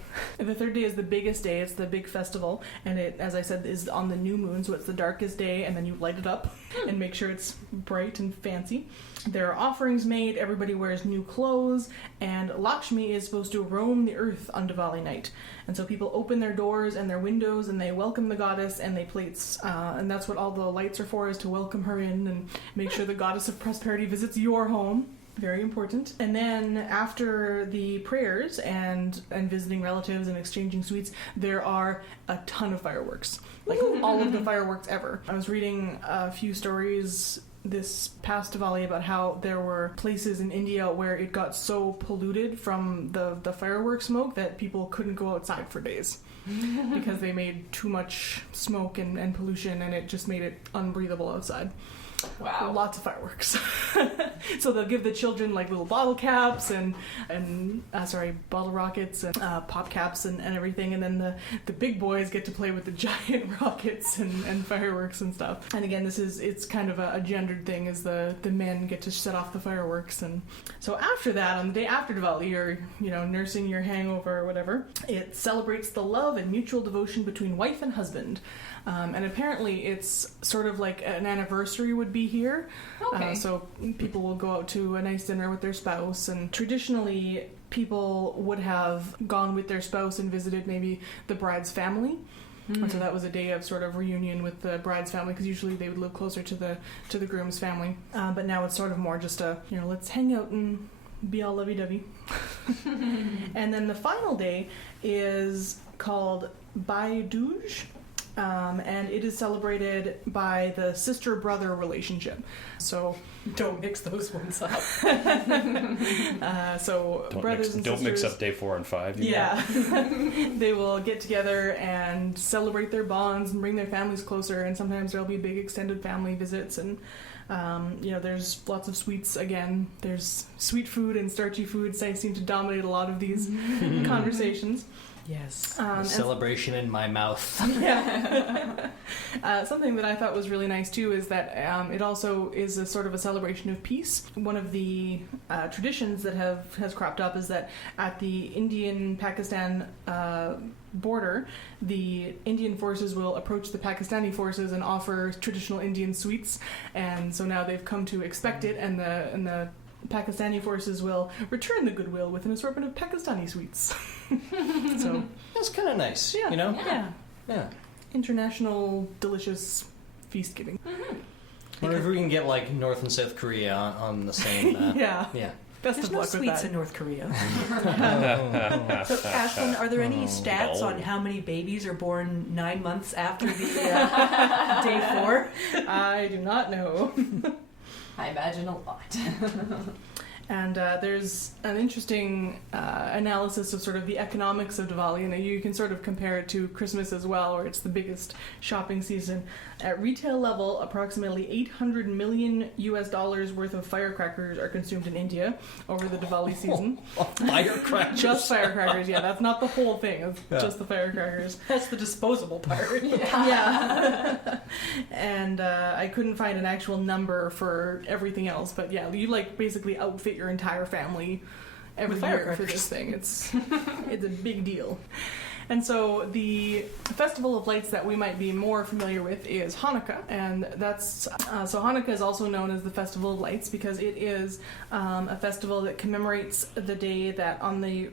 biggest day. It's the big festival. And it, as I said, is on the new moon. So it's the darkest day. And then you light it up and make sure it's bright and fancy. There are offerings made. Everybody wears new clothes. And Lakshmi is supposed to roam the earth on Diwali night. And so people open their doors and their windows and they welcome the goddess and they plates. And that's what all the lights are for, is to welcome her in and make sure the goddess of prosperity visits your home. Very important. And then after the prayers and visiting relatives and exchanging sweets, there are a ton of fireworks. Like all of the fireworks ever. I was reading a few stories this past Diwali about how there were places in India where it got so polluted from the fireworks smoke that people couldn't go outside for days because they made too much smoke and pollution, and it just made it unbreathable outside. Wow. Lots of fireworks. So they'll give the children like little bottle caps and bottle rockets and pop caps and everything, and then the big boys get to play with the giant rockets and fireworks and stuff. And again, it's kind of a gendered thing, as the men get to set off the fireworks. And so after that, on the day after Diwali, you're nursing your hangover or whatever, it celebrates the love and mutual devotion between wife and husband. And apparently it's sort of like an anniversary would be here. Okay. So people will go out to a nice dinner with their spouse, and traditionally people would have gone with their spouse and visited maybe the bride's family. And so that was a day of sort of reunion with the bride's family, because usually they would live closer to the groom's family. But now it's sort of more just let's hang out and be all lovey-dovey. And then the final day is called Bhai Dooj. And it is celebrated by the sister-brother relationship. So Don't mix those ones up. so brothers and sisters, don't mix up day 4 and 5. Yeah. They will get together and celebrate their bonds and bring their families closer, and sometimes there'll be big extended family visits, and there's lots of sweets. Again, there's sweet food and starchy food. So I seem to dominate a lot of these conversations. Yes. Celebration in my mouth. Yeah. Something that I thought was really nice too is that it also is a sort of a celebration of peace. One of the traditions that has cropped up is that at the Indian-Pakistan border, the Indian forces will approach the Pakistani forces and offer traditional Indian sweets, and so now they've come to expect it, and the Pakistani forces will return the goodwill with an assortment of Pakistani sweets. So That's kind of nice, yeah, you know? yeah. International delicious feast giving. Wonder if we can get like North and South Korea on the same. Yeah. Best There's of no luck with sweets that. in North Korea. So, Ashlyn, are there any stats on how many babies are born 9 months after the day 4? I do not know. I imagine a lot. And there's an interesting analysis of sort of the economics of Diwali, and you can sort of compare it to Christmas as well, where it's the biggest shopping season. At retail level, approximately $800 million worth of firecrackers are consumed in India over the Diwali season. Firecrackers? Just firecrackers, yeah. That's not the whole thing. It's just the firecrackers. That's the disposable part. Yeah. And I couldn't find an actual number for everything else, but yeah, you like basically outfit get your entire family every year for this thing. It's a big deal. And so the Festival of Lights that we might be more familiar with is Hanukkah, and that's so Hanukkah is also known as the Festival of Lights because it is a festival that commemorates the day that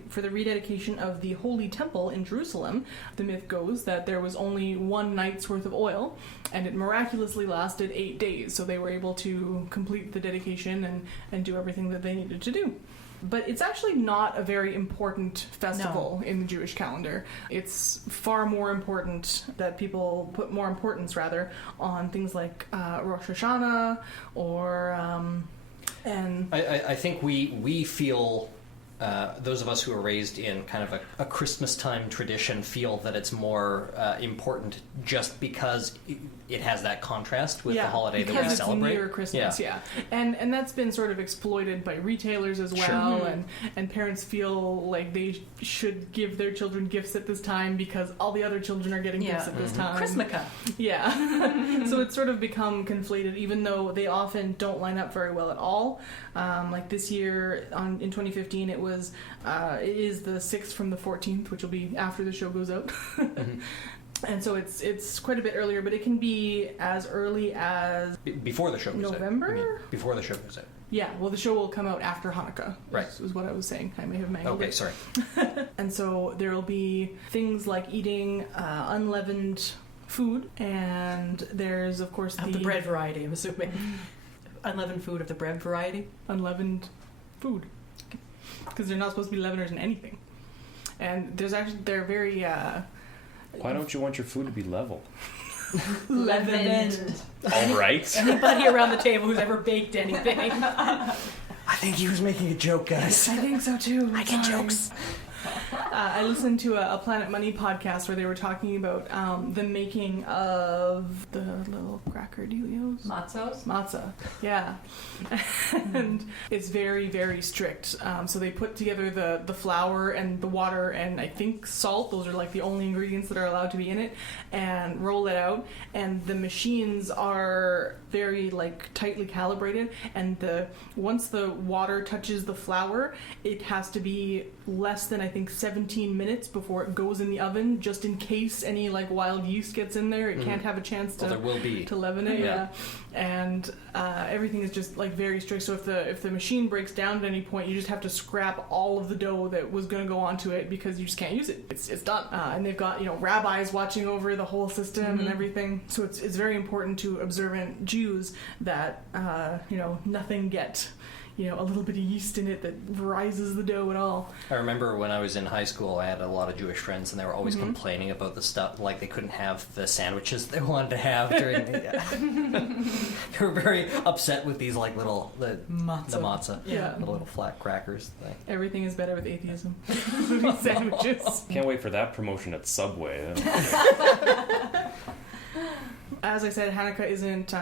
for the rededication of the Holy Temple in Jerusalem. The myth goes that there was only one night's worth of oil, and it miraculously lasted 8 days, so they were able to complete the dedication and do everything that they needed to do. But it's actually not a very important festival in the Jewish calendar. It's far more important that people put more importance, rather, on things like Rosh Hashanah or... and I think we feel... those of us who are raised in kind of a Christmas time tradition feel that it's more important just because it has that contrast with the holiday that we celebrate. Because it's near Christmas, and that's been sort of exploited by retailers as well, and parents feel like they should give their children gifts at this time because all the other children are getting gifts at this time. Christmaka. Yeah. So it's sort of become conflated, even though they often don't line up very well at all. Like this year, in 2015, it is the 6th from the 14th, which will be after the show goes out. And so it's quite a bit earlier, but it can be as early as... Before the show goes November? out. November? Before the show goes out. Yeah, well, the show will come out after Hanukkah. Right. Was what I was saying. I may have mangled it. Okay, sorry. And so there will be things like eating unleavened food, and there's, of course, the bread variety, I'm assuming. Unleavened food of the bread variety? Unleavened food. Because they're not supposed to be leaveners in anything. And they're very... Why don't you want your food to be level? Leavened. All right. Anybody around the table who's ever baked anything? I think he was making a joke, guys. I think so too. I get jokes. I listened to a Planet Money podcast where they were talking about the making of the little cracker dealios. Matzah, yeah. And it's very, very strict. So they put together the flour and the water and I think salt. Those are like the only ingredients that are allowed to be in it, and roll it out. And the machines are very like tightly calibrated. And once the water touches the flour, it has to be less than I think 17 minutes before it goes in the oven, just in case any like wild yeast gets in there. It can't have a chance to there will be. to leaven it. Yeah. And everything is just like very strict. So if the machine breaks down at any point, you just have to scrap all of the dough that was going to go onto it because you just can't use it. It's done. And they've got rabbis watching over the whole system and everything. So it's very important to observant Jews that nothing get a little bit of yeast in it that rises the dough at all. I remember when I was in high school, I had a lot of Jewish friends, and they were always complaining about the stuff, like they couldn't have the sandwiches they wanted to have during the... They were very upset with these like little... The matzah. Yeah. The little flat crackers thing. Everything is better with atheism. Including sandwiches. Can't wait for that promotion at Subway. As I said, Hanukkah isn't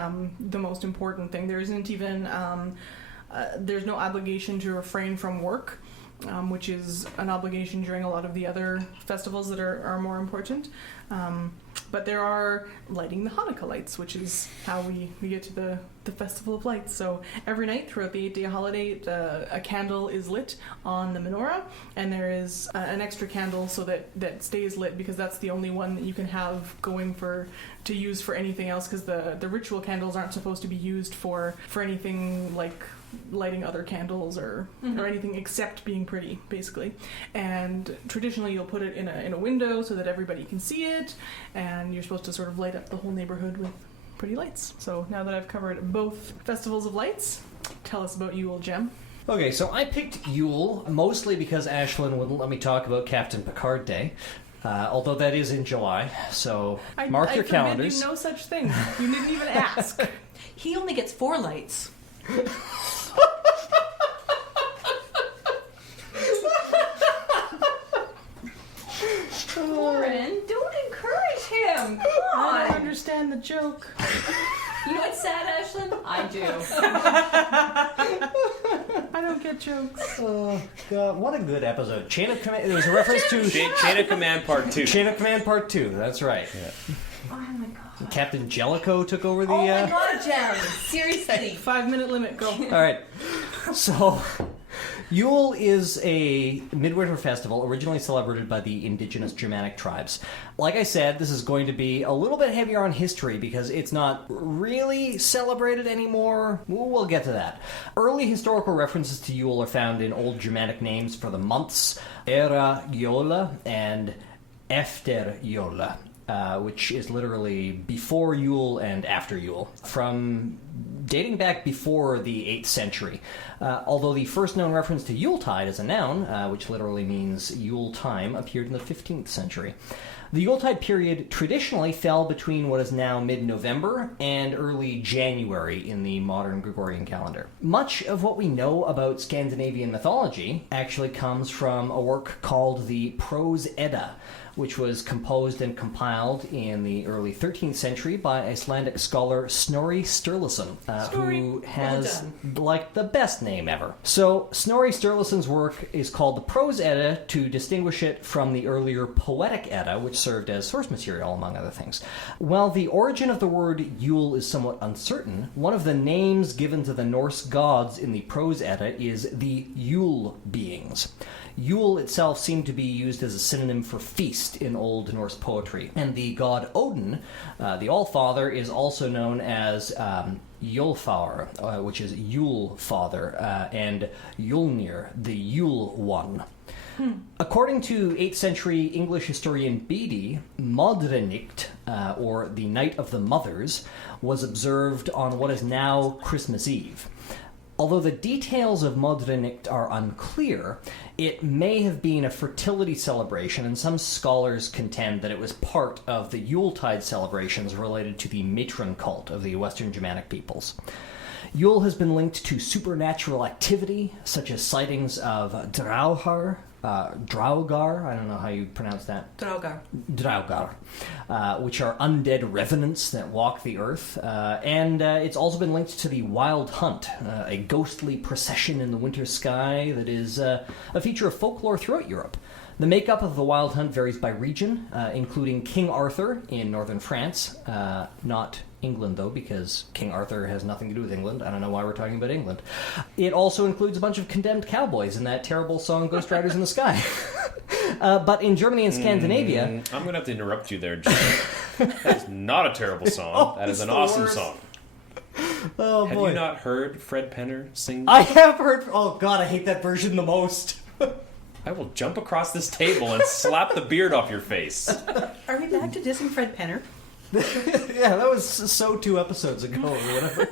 the most important thing. There isn't even... there's no obligation to refrain from work, which is an obligation during a lot of the other festivals that are more important. But there are lighting the Hanukkah lights, which is how we get to the Festival of Lights. So every night throughout the 8-day holiday, a candle is lit on the menorah, and there is an extra candle so that stays lit, because that's the only one that you can have going to use for anything else, because the ritual candles aren't supposed to be used for anything like lighting other candles or anything except being pretty, basically. And traditionally you'll put it in a window so that everybody can see it, and you're supposed to sort of light up the whole neighborhood with pretty lights. So now that I've covered both festivals of lights, tell us about Yule, Jem. Okay, so I picked Yule mostly because Ashlyn wouldn't let me talk about Captain Picard Day. Although that is in July, so mark your calendars. I forbid you no such thing. You didn't even ask. He only gets 4 lights. Lauren, don't encourage him. Come on. I don't understand the joke. You know what's sad, Ashlyn? I do. I don't get jokes. Oh, God, what a good episode. Chain of Command. There was a reference to... Chain of Command Part 2. Chain of Command Part 2, that's right. Yeah. Oh my god. Captain Jellicoe took over the... Oh my god, Jem. Seriously. 5-minute limit, go. All right. So, Yule is a midwinter festival originally celebrated by the indigenous Germanic tribes. Like I said, this is going to be a little bit heavier on history because it's not really celebrated anymore. We'll get to that. Early historical references to Yule are found in old Germanic names for the months, Era Yola and Efter Yola. Which is literally before Yule and after Yule, from dating back before the 8th century. Although the first known reference to Yuletide as a noun, which literally means Yule time, appeared in the 15th century. The Yuletide period traditionally fell between what is now mid-November and early January in the modern Gregorian calendar. Much of what we know about Scandinavian mythology actually comes from a work called the Prose Edda, which was composed and compiled in the early 13th century by Icelandic scholar Snorri Sturluson, who has, like, the best name ever. So, Snorri Sturluson's work is called the Prose Edda to distinguish it from the earlier Poetic Edda, which served as source material, among other things. While the origin of the word Yule is somewhat uncertain, one of the names given to the Norse gods in the Prose Edda is the Yule beings. Yule itself seemed to be used as a synonym for feast in Old Norse poetry. And the god Odin, the All-Father, is also known as Yulfaur, which is Yule Father, and Yulnir, the Yule One. According to 8th century English historian Bede, Modrenicht, or the Night of the Mothers, was observed on what is now Christmas Eve. Although the details of Modrenicht are unclear, it may have been a fertility celebration, and some scholars contend that it was part of the Yuletide celebrations related to the matron cult of the Western Germanic peoples. Yule has been linked to supernatural activity, such as sightings of Draugar, I don't know how you pronounce that. Draugar, which are undead revenants that walk the earth. And it's also been linked to the Wild Hunt, a ghostly procession in the winter sky that is a feature of folklore throughout Europe. The makeup of the Wild Hunt varies by region, including King Arthur in northern France, not England, though, because King Arthur has nothing to do with England. I don't know why we're talking about England. It also includes a bunch of condemned cowboys in that terrible song Ghost Riders in the Sky. But in Germany and Scandinavia... I'm going to have to interrupt you there, Jim. That is not a terrible song. That is an awesome worst song. Oh, Have boy. you not heard Fred Penner sing? I have heard... Oh, God, I hate that version the most. I will jump across this table and slap the beard off your face. Are we back to dissing Fred Penner? Yeah, that was so 2 episodes ago or whatever.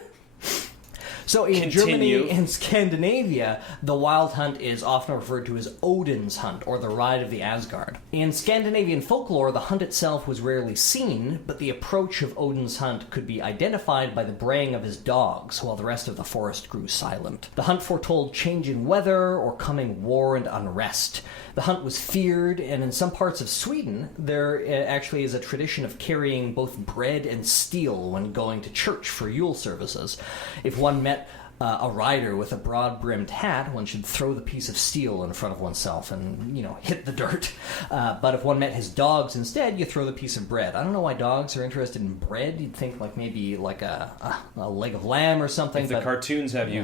So in Germany and Scandinavia, the Wild Hunt is often referred to as Odin's Hunt, or the Ride of the Asgard. In Scandinavian folklore, the hunt itself was rarely seen, but the approach of Odin's Hunt could be identified by the braying of his dogs, while the rest of the forest grew silent. The hunt foretold change in weather or coming war and unrest. The hunt was feared, and in some parts of Sweden, there actually is a tradition of carrying both bread and steel when going to church for Yule services. If one met a rider with a broad-brimmed hat, one should throw the piece of steel in front of oneself and, hit the dirt. But if one met his dogs instead, you throw the piece of bread. I don't know why dogs are interested in bread. You'd think maybe a leg of lamb or something. If the cartoons have you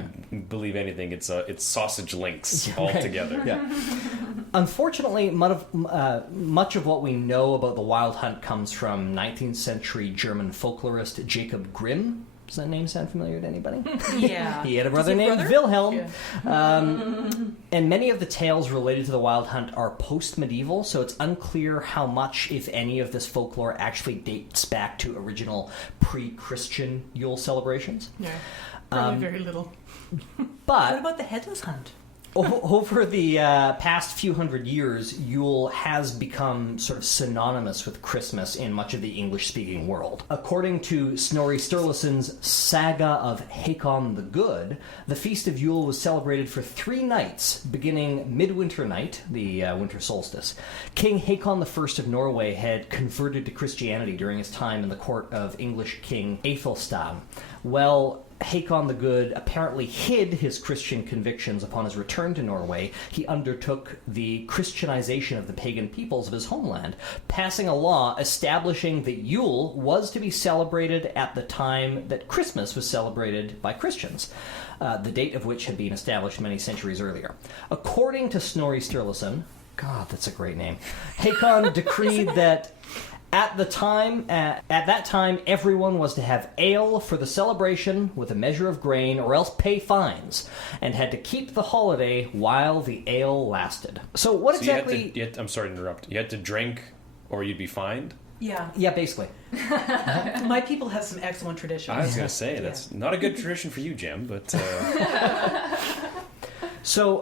believe anything, it's sausage links all together. Yeah. Unfortunately, much of what we know about the Wild Hunt comes from 19th century German folklorist Jacob Grimm. Does that name sound familiar to anybody? Yeah. He had a brother named Wilhelm. Yeah. And many of the tales related to the Wild Hunt are post-medieval, so it's unclear how much, if any, of this folklore actually dates back to original pre-Christian Yule celebrations. Yeah, probably very little. But What about the headless hunt? over the past few hundred years, Yule has become sort of synonymous with Christmas in much of the English-speaking world. According to Snorri Sturluson's Saga of Hakon the Good, the Feast of Yule was celebrated for 3 nights, beginning Midwinter Night, the winter solstice. King Hakon I of Norway had converted to Christianity during his time in the court of English King Aethelstan. Well, Hakon the Good apparently hid his Christian convictions upon his return to Norway, he undertook the Christianization of the pagan peoples of his homeland, passing a law establishing that Yule was to be celebrated at the time that Christmas was celebrated by Christians, the date of which had been established many centuries earlier. According to Snorri Sturluson, God, that's a great name, Hakon decreed that at that time, everyone was to have ale for the celebration with a measure of grain, or else pay fines, and had to keep the holiday while the ale lasted. So what exactly... I'm sorry to interrupt. You had to drink, or you'd be fined? Yeah. Yeah, basically. My people have some excellent traditions. I was going to say, that's not a good tradition for you, Jim, but... So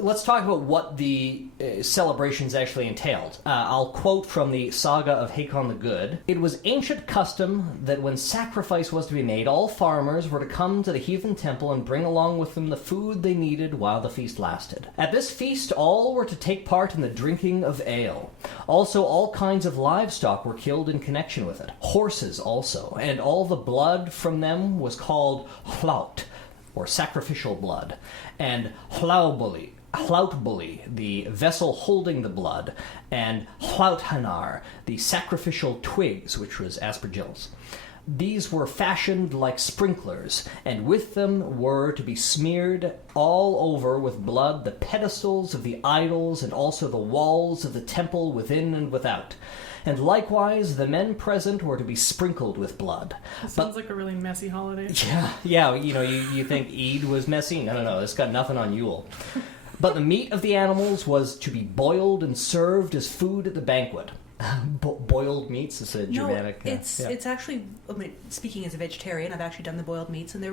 let's talk about what the celebrations actually entailed. I'll quote from the Saga of Hakon the Good. It was ancient custom that when sacrifice was to be made, all farmers were to come to the heathen temple and bring along with them the food they needed while the feast lasted. At this feast, all were to take part in the drinking of ale. Also, all kinds of livestock were killed in connection with it. Horses also, and all the blood from them was called hlaut, or sacrificial blood, and hlautbuli, the vessel holding the blood, and hlauthanar, the sacrificial twigs, which was aspergills. These were fashioned like sprinklers, and with them were to be smeared all over with blood the pedestals of the idols and also the walls of the temple within and without. And likewise, the men present were to be sprinkled with blood. It sounds like a really messy holiday. Yeah, you think Eid was messy? No, it's got nothing on Yule. But the meat of the animals was to be boiled and served as food at the banquet. Boiled meats is a Germanic... It's actually... I mean, speaking as a vegetarian, I've actually done the boiled meats, and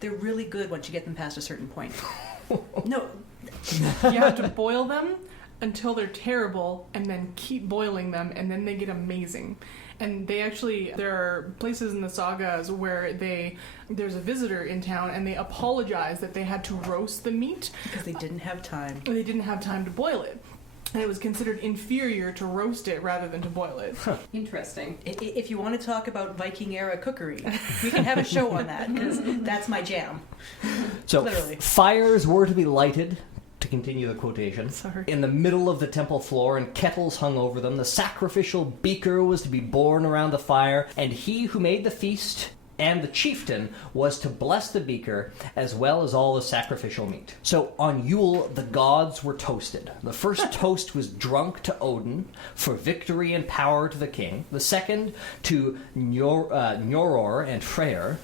they're really good once you get them past a certain point. No. You have to boil them until they're terrible, and then keep boiling them, and then they get amazing. And they actually, there are places in the sagas where there's a visitor in town, and they apologize that they had to roast the meat because they didn't have time. They didn't have time to boil it. And it was considered inferior to roast it rather than to boil it. Interesting. If you want to talk about Viking-era cookery, we can have a show on that, because that's my jam. So, literally. Fires were to be lighted, to continue the quotation, Sorry. in the middle of the temple floor, and kettles hung over them. The sacrificial beaker was to be borne around the fire, and he who made the feast and the chieftain was to bless the beaker as well as all the sacrificial meat. So on Yule, the gods were toasted. The first toast was drunk to Odin for victory and power to the king. The second to Njoror and Freyr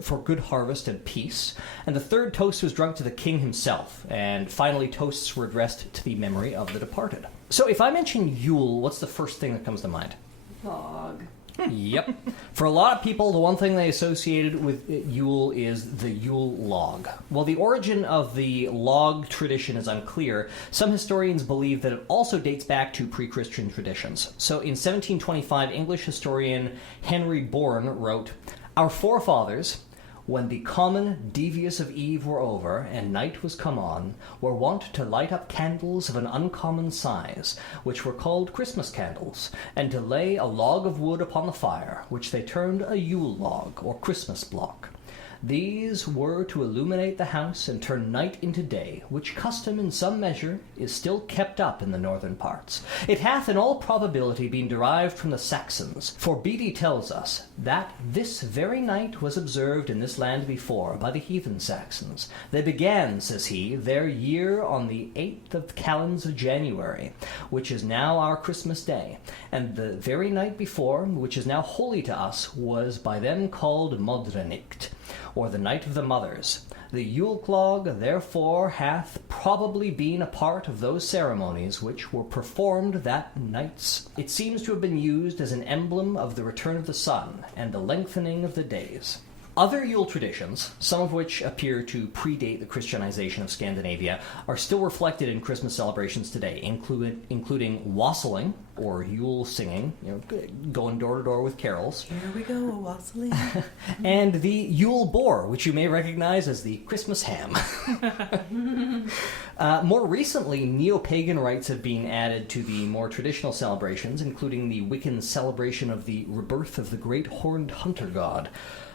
for good harvest and peace. And the third toast was drunk to the king himself. And finally, toasts were addressed to the memory of the departed. So if I mention Yule, what's the first thing that comes to mind? Log. Yep. For a lot of people, the one thing they associated with Yule is the Yule log. While the origin of the log tradition is unclear, some historians believe that it also dates back to pre-Christian traditions. So in 1725, English historian Henry Bourne wrote, "Our forefathers, when the common devious of eve were over, and night was come on, were wont to light up candles of an uncommon size, which were called Christmas candles, and to lay a log of wood upon the fire, which they termed a Yule log, or Christmas block. These were to illuminate the house and turn night into day, which custom in some measure is still kept up in the northern parts. It hath in all probability been derived from the Saxons, for Bede tells us that this very night was observed in this land before by the heathen Saxons. They began, says he, their year on the 8th of calends of January, which is now our Christmas day, and the very night before, which is now holy to us, was by them called Modrenicht, or the Night of the Mothers. The Yule clog, therefore, hath probably been a part of those ceremonies which were performed that nights. It seems to have been used as an emblem of the return of the sun and the lengthening of the days." Other Yule traditions, some of which appear to predate the Christianization of Scandinavia, are still reflected in Christmas celebrations today, including wassailing, or Yule singing, going door to door with carols. Here we go, wassailing. And the Yule boar, which you may recognize as the Christmas ham. More recently, neo-pagan rites have been added to the more traditional celebrations, including the Wiccan celebration of the rebirth of the great horned hunter god.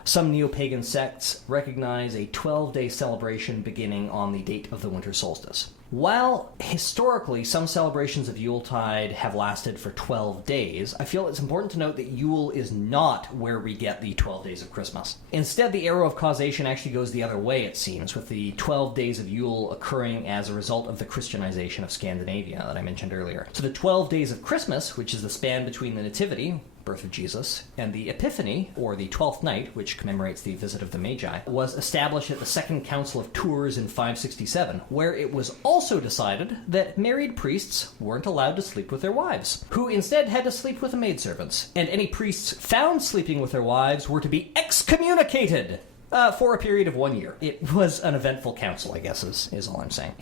Some neo-pagan sects recognize a 12-day celebration beginning on the date of the winter solstice. While historically some celebrations of Yuletide have lasted for 12 days, I feel it's important to note that Yule is not where we get the 12 days of Christmas. Instead, the arrow of causation actually goes the other way, it seems, with the 12 days of Yule occurring as a result of the Christianization of Scandinavia that I mentioned earlier. So the 12 days of Christmas, which is the span between the Nativity, birth of Jesus, and the Epiphany, or the 12th night, which commemorates the visit of the Magi, was established at the Second Council of Tours in 567, where it was also decided that married priests weren't allowed to sleep with their wives, who instead had to sleep with the maidservants, and any priests found sleeping with their wives were to be excommunicated for a period of 1 year. It was an eventful council, I guess, is all I'm saying.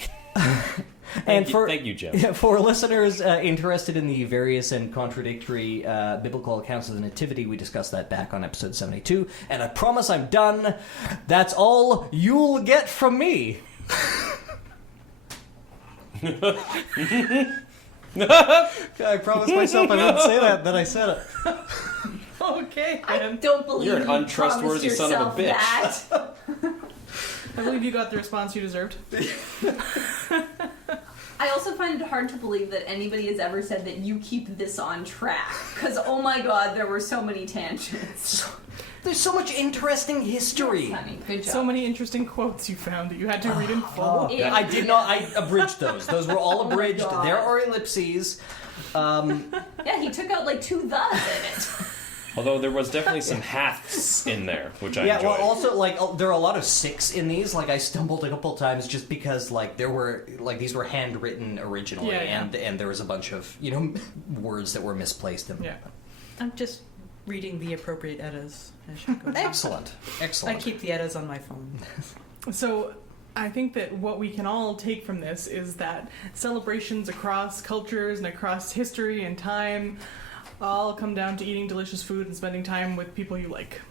Thank you, Jim. For listeners interested in the various and contradictory biblical accounts of the Nativity, we discussed that back on episode 72, and I promise I'm done. That's all you'll get from me. I promised myself I wouldn't say that, then I said it. Okay. I don't believe You're an you untrustworthy promised son of a yourself bitch. that. I believe you got the response you deserved. I also find it hard to believe that anybody has ever said that you keep this on track. Because, oh my god, there were so many tangents. There's so much interesting history. Yes, honey, good job. So many interesting quotes you found that you had to read in full. I did not. I abridged those. Those were all Oh my abridged. God. There are ellipses. Yeah, he took out like 2 thes in it. Although there was definitely some halves in there, which I Yeah, enjoyed. well, also, like, there are a lot of 6 in these. Like, I stumbled a couple times just because, like, there were, like, these were handwritten originally, Yeah. and there was a bunch of, you know, words that were misplaced. Yeah. I'm just reading the appropriate eddas as you go. Excellent. I Excellent. keep the eddas on my phone. So I think that what we can all take from this is that celebrations across cultures and across history and time all come down to eating delicious food and spending time with people you like.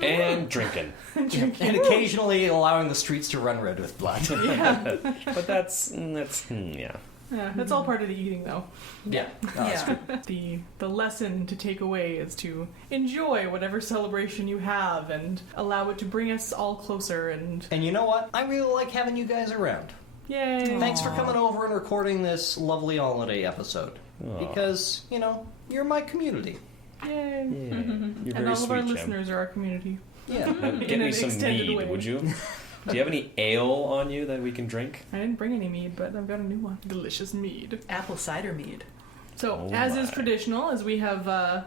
And drinking. And drinking. And occasionally allowing the streets to run red with blood. Yeah. But yeah. Yeah, that's all part of the eating, though. Yeah. No, that's Yeah. good. The lesson to take away is to enjoy whatever celebration you have and allow it to bring us all closer and And you know what? I really like having you guys around. yay. Thanks for coming over and recording this lovely holiday episode. Aw. Because, you know, you're my community. Yay. Yeah. You're And very all of our sweet, Jim. listeners are our community. Yeah. Get In me an some extended mead, way. would you? Do you have any ale on you that we can drink? I didn't bring any mead, but I've got a new one. Delicious mead. Apple cider mead. So, Oh as is my. traditional, as we have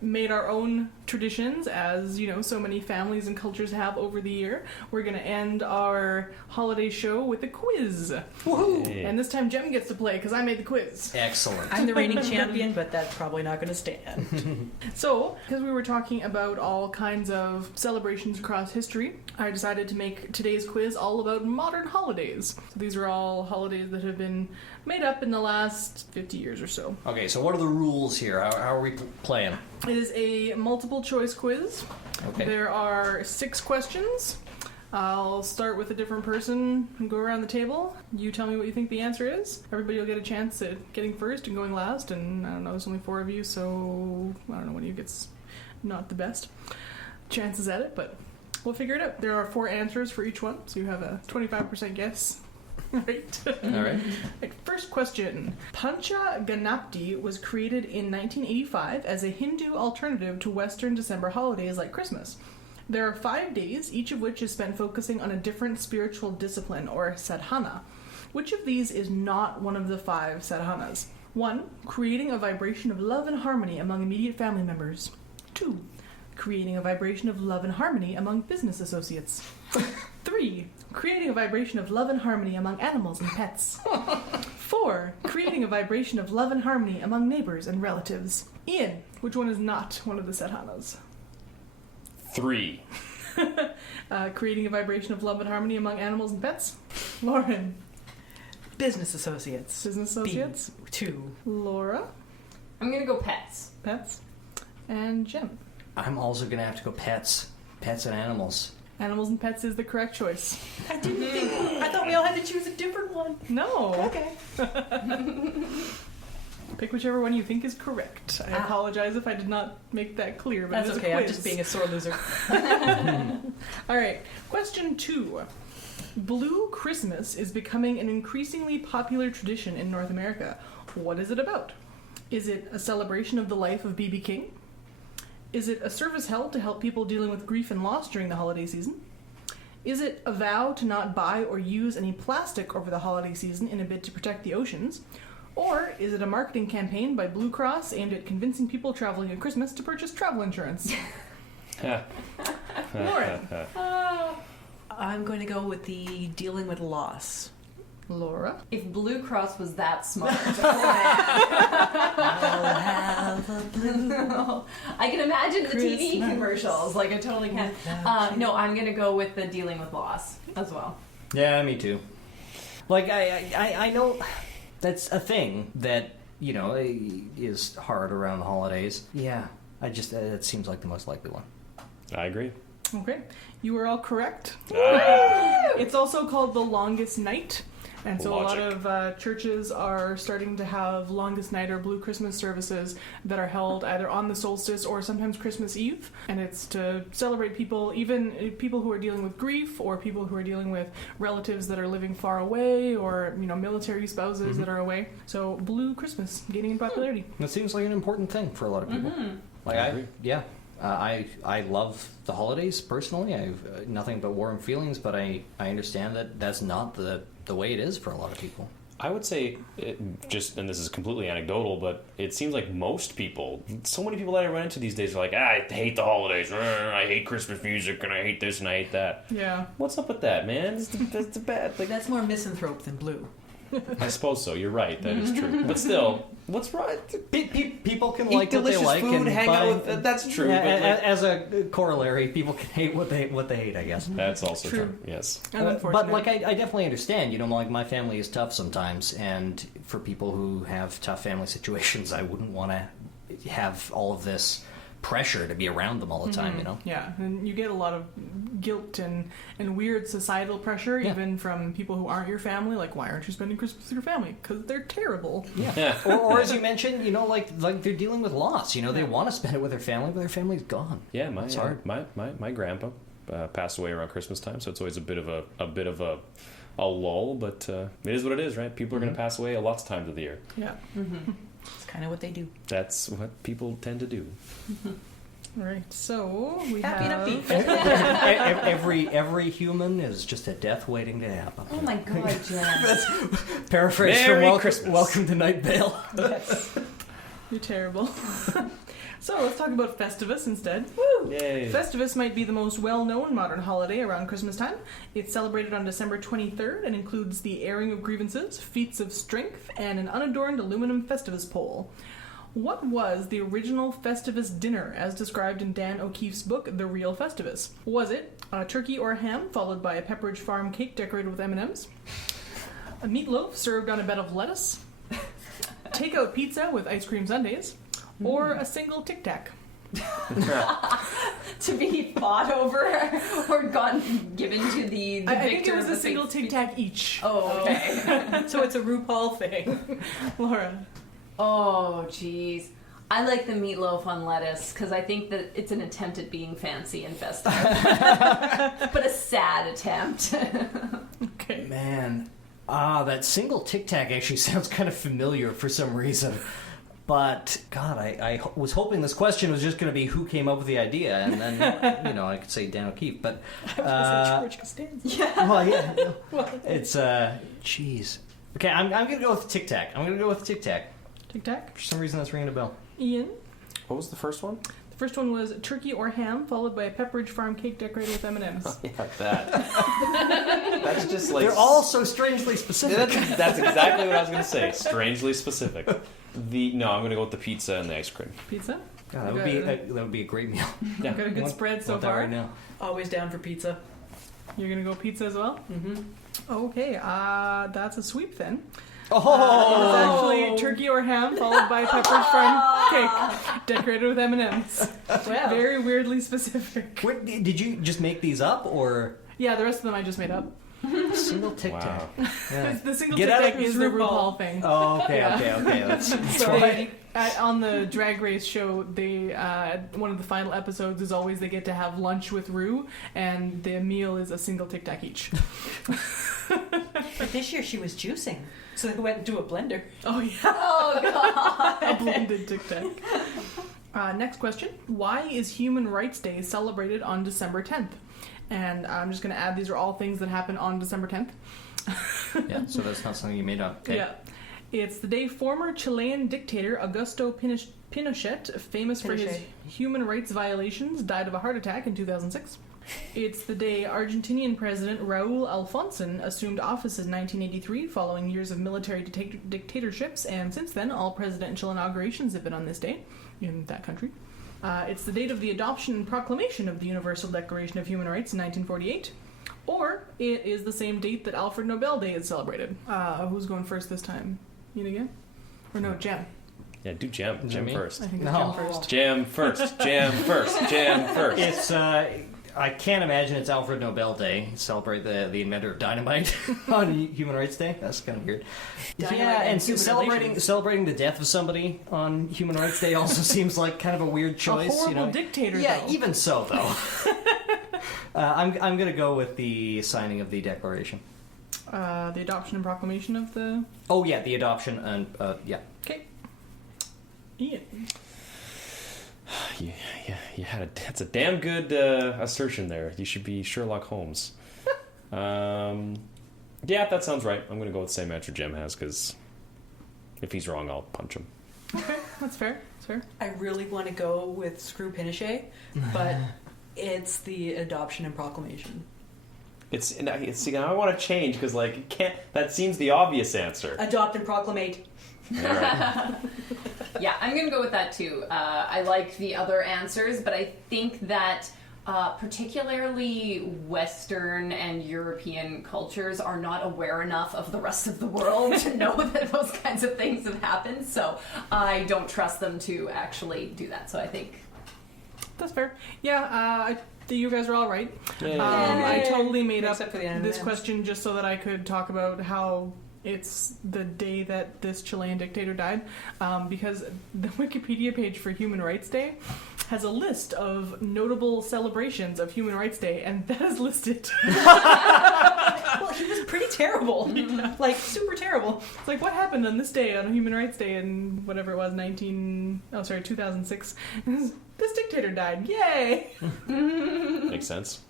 made our own traditions, as you know, so many families and cultures have over the year, we're going to end our holiday show with a quiz. Woohoo! Hey. And this time Jem gets to play because I made the quiz. Excellent. I'm the reigning champion, but that's probably not going to stand. So, because we were talking about all kinds of celebrations across history, I decided to make today's quiz all about modern holidays. So these are all holidays that have been made up in the last 50 years or so. Okay, so what are the rules here? How are we playing? It is a multiple choice quiz. Okay. There are 6 questions. I'll start with a different person and go around the table. You tell me what you think the answer is. Everybody will get a chance at getting first and going last, and I don't know, there's only 4 of you, so I don't know, one of you gets not the best chances at it, but we'll figure it out. There are 4 answers for each one, so you have a 25% guess. Right. All right. First question. Pancha Ganapti was created in 1985 as a Hindu alternative to Western December holidays like Christmas. There are 5 days, each of which is spent focusing on a different spiritual discipline, or sadhana. Which of these is not one of the 5 sadhanas? 1. Creating a vibration of love and harmony among immediate family members. 2. Creating a vibration of love and harmony among business associates. 3. Creating a vibration of love and harmony among animals and pets. 4. Creating a vibration of love and harmony among neighbors and relatives. Ian, which one is not one of the sadhanas? 3. Creating a vibration of love and harmony among animals and pets. Lauren, Business associates. business associates. 2. Laura, I'm gonna go pets. pets. And Jem. I'm also going to have to go pets. Pets and animals. Animals and pets is the correct choice. I didn't think. I thought we all had to choose a different one. No. Okay. Pick whichever one you think is correct. I apologize if I did not make that clear, but That's it is okay. a I'm quiz. just being a sore loser. All right, question 2. Blue Christmas is becoming an increasingly popular tradition in North America. What is it about? Is it a celebration of the life of B.B. King? Is it a service held to help people dealing with grief and loss during the holiday season? Is it a vow to not buy or use any plastic over the holiday season in a bid to protect the oceans? Or is it a marketing campaign by Blue Cross aimed at convincing people traveling at Christmas to purchase travel insurance? Lauren. I'm going to go with the dealing with loss. Laura. If Blue Cross was that smart, I'll have a blue I can imagine the TV Christmas commercials. Like I totally can. No, I'm gonna go with the dealing with loss as well. Yeah, me too. Like, I know that's a thing that, you know, is hard around the holidays. Yeah, it seems like the most likely one. I agree. Okay, you were all correct. It's also called the longest night. And so Logic. a lot of churches are starting to have longest night or blue Christmas services that are held either on the solstice or sometimes Christmas Eve. And it's to celebrate people, even people who are dealing with grief or people who are dealing with relatives that are living far away or, you know, military spouses that are away. So blue Christmas gaining in popularity. That seems like an important thing for a lot of people. Like, I agree. I love the holidays personally. I have nothing but warm feelings, but I understand that that's not the way it is for a lot of people. I would say, and this is completely anecdotal, but it seems like most people, so many people that I run into these days are like, I hate the holidays, I hate Christmas music, and I hate this and I hate that. Yeah. What's up with that, man? That's bad. Like, That's more misanthrope than blue. I suppose so. You're right. That is true. But still, what's wrong? People can Eat like what they delicious like food, and hang buy, out with. That's true. Yeah, but like, as a corollary, people can hate what they hate, I guess. that's also True. true. Yes. And But unfortunate. like I definitely understand, you know, like my family is tough sometimes, and for people who have tough family situations, I wouldn't want to have all of this pressure to be around them all the time, you know. Yeah, and you get a lot of guilt and weird societal pressure, Yeah. even from people who aren't your family. Like, why aren't you spending Christmas with your family? Because they're terrible. Yeah. or as you mentioned, you know, like they're dealing with loss. You know, they want to spend it with their family, but their family's gone. Yeah, It's hard. my grandpa passed away around Christmas time, so it's always a bit of a lull. But it is what it is, right? People are going to pass away lots of times of the year. Yeah. It's kind of what they do. That's what people tend to do. All right. So we Happy have. every human is just a death waiting to happen. Oh my god, Jen. Paraphrase Merry from Christmas. Welcome to Night Vale. You're terrible. So let's talk about Festivus instead. Yay. Festivus might be the most well-known modern holiday around Christmas time. It's celebrated on December 23rd and includes the airing of grievances, feats of strength, and an unadorned aluminum Festivus pole. What was the original Festivus dinner as described in Dan O'Keefe's book, The Real Festivus? Was it a turkey or ham followed by a Pepperidge Farm cake decorated with M&Ms? A meatloaf served on a bed of lettuce? Takeout pizza with ice cream sundaes? Or a single Tic Tac? To be fought over or given to the I think victor it was of a the single fake Tic Tac each. Oh, okay. So it's a RuPaul thing. Laura. Oh, jeez. I like the meatloaf on lettuce because I think that it's an attempt at being fancy and festive. But a sad attempt. Okay. Man, that single Tic Tac actually sounds kind of familiar for some reason. But, God, I was hoping this question was just going to be who came up with the idea, and then, you know, I could say Dan O'Keefe, but... George Costanza. Yeah. Well, yeah. It's, jeez. Okay, I'm going to go with Tic Tac. I'm going to go with Tic Tac. Tic Tac. For some reason, that's ringing a bell. Ian. What was the first one? The first one was turkey or ham, followed by a Pepperidge Farm cake decorated with M&Ms. Yeah, that. That's just like... They're all so strangely specific. That's exactly what I was going to say. Strangely specific. No, I'm going to go with the pizza and the ice cream. Pizza. God, that would be a great meal. Yeah. Got a good Want- spread so want that far. right now. Always down for pizza. You're gonna go pizza as well. Mm-hmm. Okay. That's a sweep then. Oh! It's actually turkey or ham, followed by Pepperidge Farm cake decorated with M&Ms. Wow. Very weirdly specific. Wait, did you just make these up, or... Yeah, the rest of them I just made up. Single tic tac. Wow. Yeah. The single Get tic out tac of is the RuPaul thing. Oh, okay, Yeah. okay. That's So right. on the Drag Race show, they one of the final episodes is always they get to have lunch with Rue, and the meal is a single tic tac each. But this year she was juicing, so they went into a blender. Oh yeah, Oh god. a blended tic tac. Next question: why is Human Rights Day celebrated on December 10th? And I'm just going to add these are all things that happen on December 10th. Yeah, so that's not something you made up. Okay. Yeah. It's the day former Chilean dictator Augusto Pinochet, famous for his human rights violations, died of a heart attack in 2006. It's the day Argentinian President Raúl Alfonsín assumed office in 1983 following years of military dictatorships, and since then all presidential inaugurations have been on this day in that country. It's the date of the adoption and proclamation of the Universal Declaration of Human Rights in 1948. Or it is the same date that Alfred Nobel Day is celebrated. Who's going first this time? You again? Or no, Jem. Yeah, do Jam. Is it Jam me? first. I think it's No. Jem first. Jam first. Jam first. Jam first. It's I can't imagine it's Alfred Nobel Day. Celebrate the inventor of dynamite on Human Rights Day. That's kind of weird. Dynamite yeah, and human celebrating the death of somebody on Human Rights Day also seems like kind of a weird choice. A horrible you know? dictator, Yeah, though. even so though. I'm gonna go with the signing of the Declaration. The adoption and proclamation of the... Oh yeah, the adoption and yeah. Okay. Ian. You had that's a damn good assertion there. You should be Sherlock Holmes. Yeah, that sounds right. I'm going to go with the same answer Jim has, because if he's wrong, I'll punch him. Okay, that's fair. That's fair. I really want to go with Screw Pinochet, but it's the adoption and proclamation. It's see, I want to change because like it can't. That seems the obvious answer. Adopt and proclamate. All right. Yeah, I'm going to go with that too. I like the other answers, but I think that particularly Western and European cultures are not aware enough of the rest of the world to know that those kinds of things have happened, so I don't trust them to actually do that. So I think... That's fair. Yeah, you guys are all right. Yay. I totally made up Except for the this M&Ms. question just so that I could talk about how it's the day that this Chilean dictator died, because the Wikipedia page for Human Rights Day has a list of notable celebrations of Human Rights Day, and that is listed. Well, he was pretty terrible. Like, super terrible. It's like, what happened on this day, on Human Rights Day in whatever it was, 2006? This dictator died. Yay! Makes sense.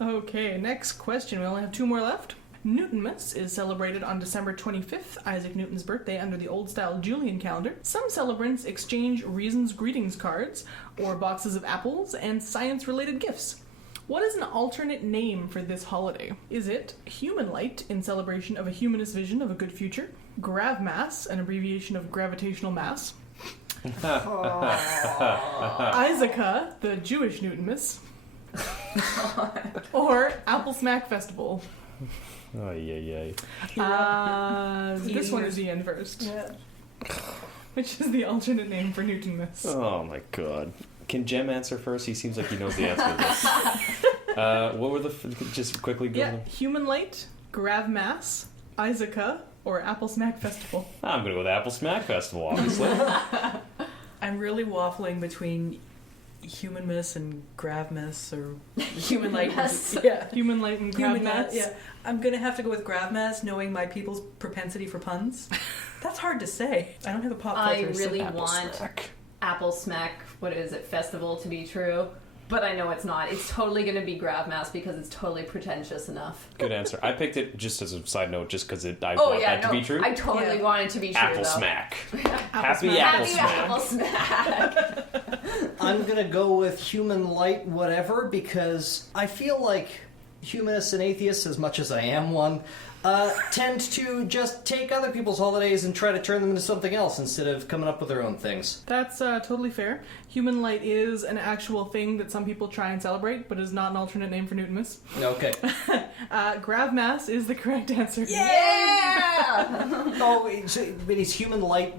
Okay, next question. We only have two more left. Newtonmas is celebrated on December 25th, Isaac Newton's birthday, under the old-style Julian calendar. Some celebrants exchange reasons greetings cards or boxes of apples and science-related gifts. What is an alternate name for this holiday? Is it Human Light, in celebration of a humanist vision of a good future? Gravmass, an abbreviation of gravitational mass? Isaaca, the Jewish Newtonmas? Or Apple Smack Festival? Oh yeah. This one is Ian first. Yeah. Which is the alternate name for Newtonmas. Oh my god. Can Jem answer first? He seems like he knows the answer to this. What were the... Just quickly go. Yeah, Human Light, Gravmass, Isaaca, or Apple Smack Festival. I'm going to go with Apple Smack Festival, obviously. I'm really waffling between Humanmas and Gravmas, or Human Light. Yeah. Human Light and Human Gravmass. Yeah. I'm going to have to go with Gravmas, knowing my people's propensity for puns. That's hard to say. I don't have a pop I filter. so- really Apple want Smack. Apple Smack, what is it, festival to be true, but I know it's not. It's totally going to be Gravmass because it's totally pretentious enough. Good answer. I picked it just as a side note, just because I Oh want yeah, that no, to be true. I totally Yeah. want it to be true. Apple though. Smack. Apple Happy Smack. Apple Happy Smack. Apple Smack. I'm gonna go with Human Light whatever, because I feel like humanists and atheists, as much as I am one, tend to just take other people's holidays and try to turn them into something else instead of coming up with their own things. That's totally fair. Human Light is an actual thing that some people try and celebrate, but is not an alternate name for Newtonmas. Okay. Gravmass is the correct answer. Yeah. Oh, but is Human Light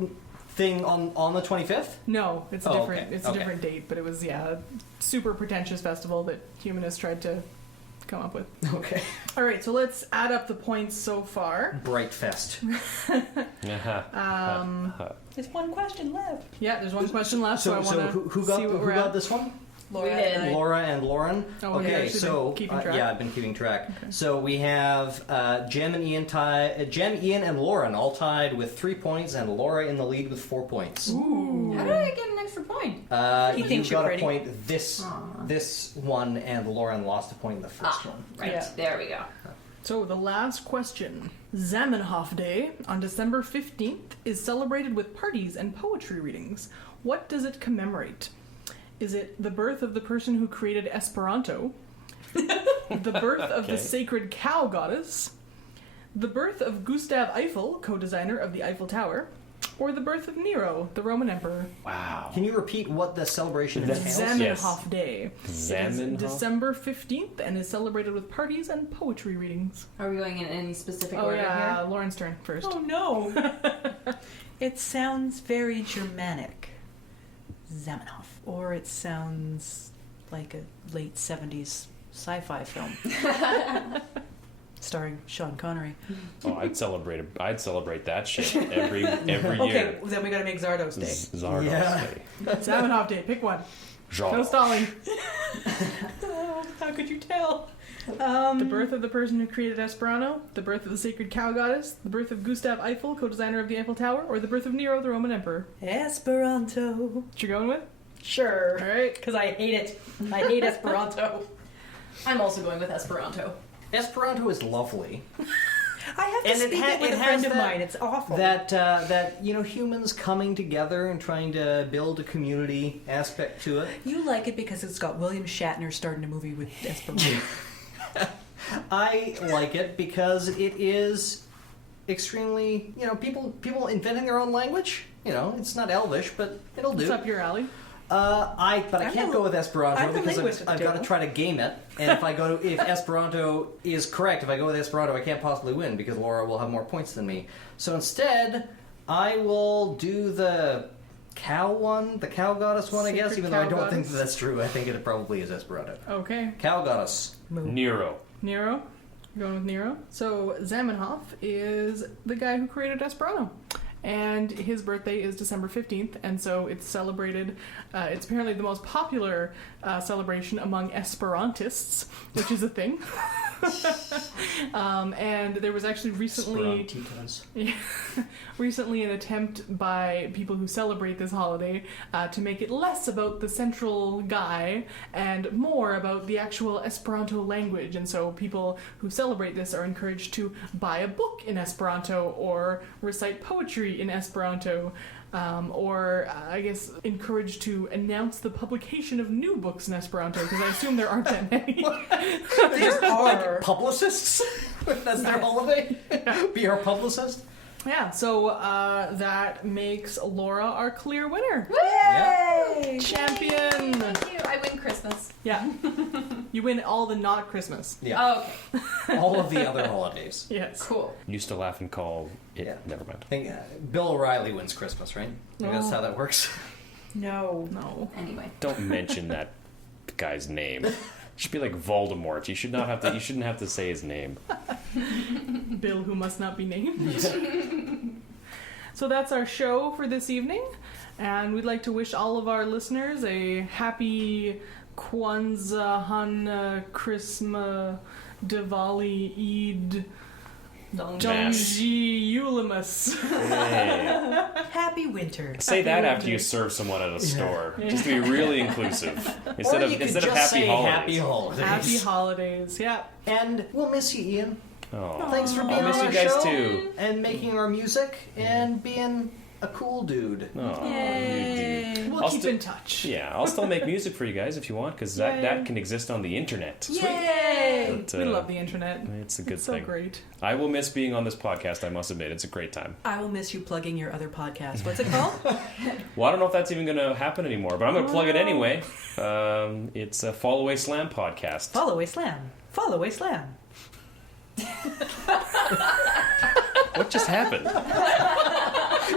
thing on the 25th? No, it's a Oh, different. okay. It's a Okay. different date, but it was a super pretentious festival that humanists tried to come up with. Okay. All right, so let's add up the points so far. Bright Fest. There's one question left. Yeah, there's one question left, so I So want to who see what we're got at. this one? Laura We did. and I. Laura and Lauren. Oh, have you okay, actually so been keeping track? yeah, I've been keeping track. Okay. So we have Jem, Ian, and Lauren all tied with 3 points, and Laura in the lead with 4 points. Ooh. How did I get an extra point? He You thinks you're got pretty. a point this one, and Lauren lost a point in the first one. Right, Yeah. there we go. So the last question. Zamenhof Day on December 15th is celebrated with parties and poetry readings. What does it commemorate? Is it the birth of the person who created Esperanto? The birth of the sacred cow goddess? The birth of Gustav Eiffel, co-designer of the Eiffel Tower? Or the birth of Nero, the Roman emperor? Wow. Can you repeat what the celebration The entails? Zamenhof Day. Zamenhof? It is December 15th and is celebrated with parties and poetry readings. Are we going in any specific Oh order yeah, here? Lauren's turn first. Oh no! It sounds very Germanic. Zamenhof. Or it sounds like a late 70s sci-fi film. Starring Sean Connery. Oh, I'd celebrate that shit every Okay, year. then we gotta make Zardos Day. Zardos Yeah. Day. Zamenhof Day, pick one. No Zardos. stalling. Oh, how could you tell? The birth of the person who created Esperanto, the birth of the sacred cow goddess, the birth of Gustav Eiffel, co-designer of the Eiffel Tower, or the birth of Nero, the Roman emperor. Esperanto. What you going with? Sure. All right. Because I hate it. I hate Esperanto. I'm also going with Esperanto. Esperanto is lovely. I have to And it speak ha- it with it a has friend of that- mine. It's awful. That humans coming together and trying to build a community aspect to it. You like it because it's got William Shatner starring a movie with Esperanto. I like it because it is extremely, people inventing their own language. It's not Elvish, but it'll do. It's up your alley. I can't go with Esperanto I'm the because linguist at the I've got to table. try to game it. And if Esperanto is correct, if I go with Esperanto, I can't possibly win because Laura will have more points than me. So instead, I will do the cow one, the cow goddess one, I guess. Sacred Even though I cow don't think goddess. that's true, I think it probably is Esperanto. Okay. Cow goddess. Nero. Nero. You're going with Nero. So Zamenhof is the guy who created Esperanto. And his birthday is December 15th, and so it's celebrated. It's apparently the most popular celebration among Esperantists, which is a thing. And there was actually recently an attempt by people who celebrate this holiday to make it less about the central guy and more about the actual Esperanto language. And so people who celebrate this are encouraged to buy a book in Esperanto or recite poetry in Esperanto. Or I guess encouraged to announce the publication of new books in Esperanto, because I assume there aren't that many. There are. Like publicists? That's their holiday? Be our publicist? Yeah, so that makes Laura our clear winner. Yay! Champion! Thank you. I win Christmas. Yeah. You win all the not Christmas. Yeah. Oh, okay. All of the other holidays. Yes. Cool. Used to laugh and call it. Yeah. Never mind. I think Bill O'Reilly wins Christmas, right? I think that's how that works. No. No. Anyway. Don't mention that guy's name. It should be like Voldemort. You should not have to. You shouldn't have to say his name. Bill, who must not be named. So that's our show for this evening, and we'd like to wish all of our listeners a happy Kwanzaa, Hanukkah, Christmas, Diwali, Eid, Dongji, Yulemus. Hey. Happy winter. Say that Happy after you winter. serve someone at a store, Yeah. just to be really inclusive. Instead Or of you could instead just of happy say holidays. Happy Holidays. Happy holidays. Yeah. And we'll miss you, Ian. Oh. Thanks for being I'll miss on you our guys show too. and making our music and being a cool dude. Oh, Yay. you do. We'll I'll keep sti- in touch. Yeah, I'll still make music for you guys if you want, because that, Yay. that can exist on the internet. Yay! But, We love the internet. It's a good It's so thing. great. I will miss being on this podcast, I must admit. It's a great time. I will miss you plugging your other podcast. What's it called? Well, I don't know if that's even going to happen anymore, but I'm going to plug it anyway. It's a Fall Away Slam podcast. Fall Away Slam. Fall Away Slam. What just happened?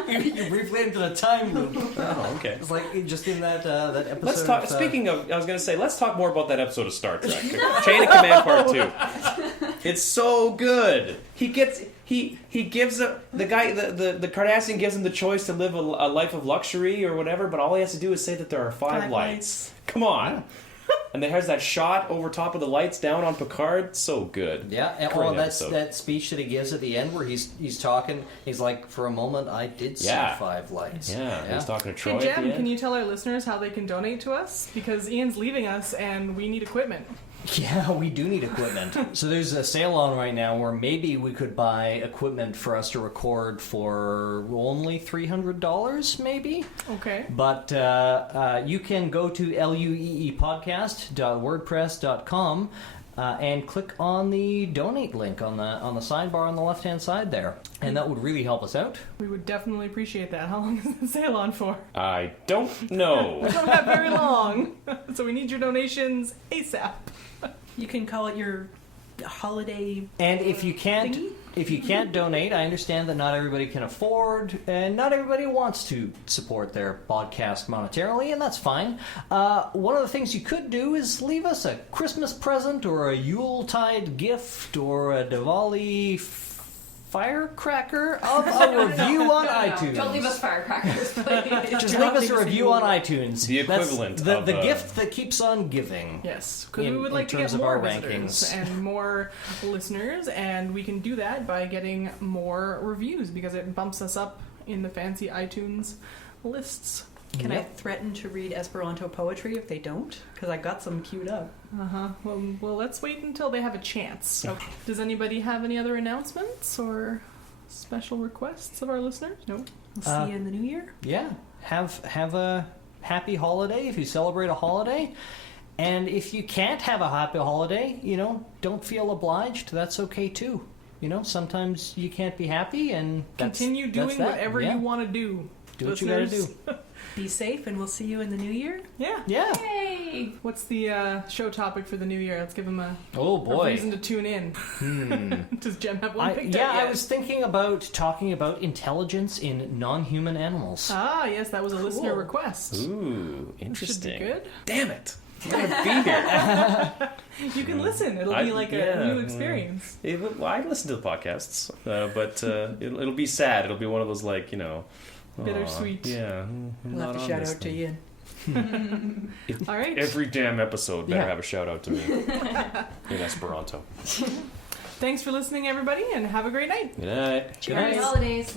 You briefly entered a time loop. Oh, okay. It's like just in that episode. Let's talk. of, Speaking of, I was going to say, let's talk more about that episode of Star Trek, Chain of Command Part 2. It's so good. He gives the Cardassian gives him the choice to live a life of luxury or whatever, but all he has to do is say that there are 5 lights. Come on. And there's that shot over top of the lights down on Picard. So good. Yeah, and Great that's episode. that speech that he gives at the end where he's talking. He's like, for a moment, I did see 5 lights. Yeah, he's talking to Troy. Hey, at the Jem, end. can you tell our listeners how they can donate to us? Because Ian's leaving us and we need equipment. Yeah, we do need equipment. So there's a sale on right now where maybe we could buy equipment for us to record for only $300, maybe. Okay. But you can go to lueepodcast.wordpress.com and click on the donate link on the sidebar on the left-hand side there, and that would really help us out. We would definitely appreciate that. How long is the sale on for? I don't know. We don't have very long, so we need your donations ASAP. You can call it your holiday. And if you can't donate, I understand that not everybody can afford, and not everybody wants to support their podcast monetarily, and that's fine. One of the things you could do is leave us a Christmas present or a Yuletide gift or a Diwali firecracker of a review on iTunes. Don't leave us firecrackers, please. Just leave us a review on iTunes. The equivalent That's of the gift that keeps on giving. Yes, because we In- would in like to terms get of more our visitors rankings. and more listeners, and we can do that by getting more reviews because it bumps us up in the fancy iTunes lists. Can I Yep. threaten to read Esperanto poetry if they don't? Because I got some queued up. Well, let's wait until they have a chance. Okay. Does anybody have any other announcements or special requests of our listeners? No. We'll see you in the new year. Yeah, have a happy holiday if you celebrate a holiday. And if you can't have a happy holiday, don't feel obliged. That's okay too. Sometimes you can't be happy, and Continue doing that. whatever Yeah. you want to do. Do what you gotta do. listeners. Be safe, and we'll see you in the new year. Yeah. Yeah. Yay! What's the show topic for the new year? Let's give them a Oh reason boy. to tune in. Does Jem have one picked Yeah, out yet? I was thinking about talking about intelligence in non-human animals. Ah, yes, that was a listener request. Ooh, Should interesting. be good. Damn it. I'm going to be here. You can listen. It'll be like a new experience. I listen to the podcasts, but it'll be sad. It'll be one of those, Bittersweet. Yeah. We'll have to shout out to you. All right. Every damn episode better Yeah. have a shout out to me in Esperanto. Thanks for listening, everybody, and have a great night. Good night. Happy holidays.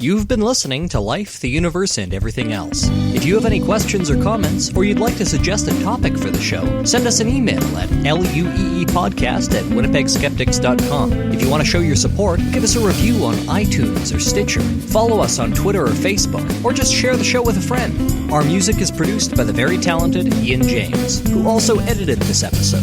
You've been listening to Life, the Universe, and Everything Else. If you have any questions or comments, or you'd like to suggest a topic for the show, send us an email at lueepodcast@winnipegskeptics.com. If you want to show your support, give us a review on iTunes or Stitcher. Follow us on Twitter or Facebook, or just share the show with a friend. Our music is produced by the very talented Ian James, who also edited this episode.